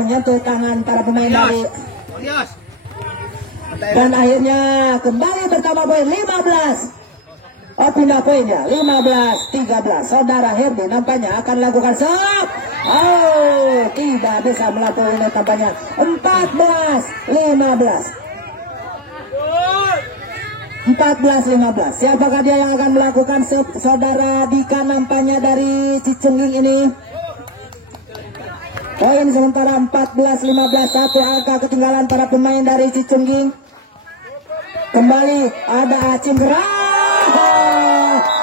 menyentuh tangan para pemain dari. Dan akhirnya kembali bertambah poin 15. Pindah poinnya 15-13. Saudara Herdi nampaknya akan lakukan set. Tidak bisa melakukan ini tampaknya 14-15. 14-15. Siapakah dia yang akan melakukan set? Saudara Dika nampaknya dari Cicungging ini. Poin sementara 14-15. 1 angka ketinggalan para pemain dari Cicungging. Kembali ada Acim keras.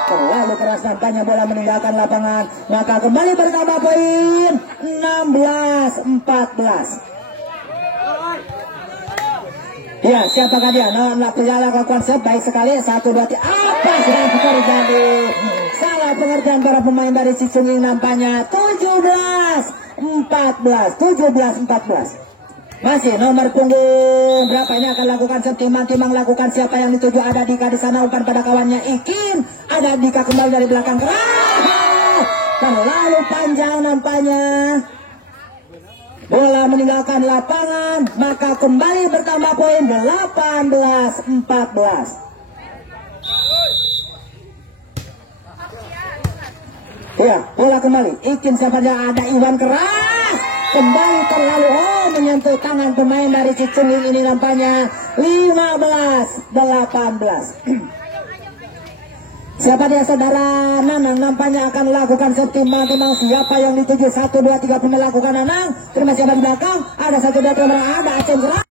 Terlalu keras nampaknya bola meninggalkan lapangan. Maka kembali bertambah poin 16-14. Ya, siapakah dia? Pelala konsep baik sekali. 1, 2, 3. Apa sedang terjadi? Salah pengertian para pemain dari Cicungging nampaknya. 17-14. Masih nomor punggung berapa ini akan lakukan set? Timang lakukan. Siapa yang dituju? Ada Dika di sana, umpan pada kawannya Ikin. Ada Dika kembali dari belakang. Terlalu panjang nampaknya. Bola meninggalkan lapangan, maka kembali bertambah poin 18-14. Ya, bola kembali. Ikin saja, ada Iwan keras. Kembali terlalu menyentuh tangan pemain dari Cicungging ini nampaknya 15-18. Siapa dia? Saudara Nanang nampaknya akan melakukan set timang. Siapa yang dituju? 1, 2, 3 pemain melakukan Nanang. Terima siapa di belakang? Ada 1, 2, 3 ada Acim keras.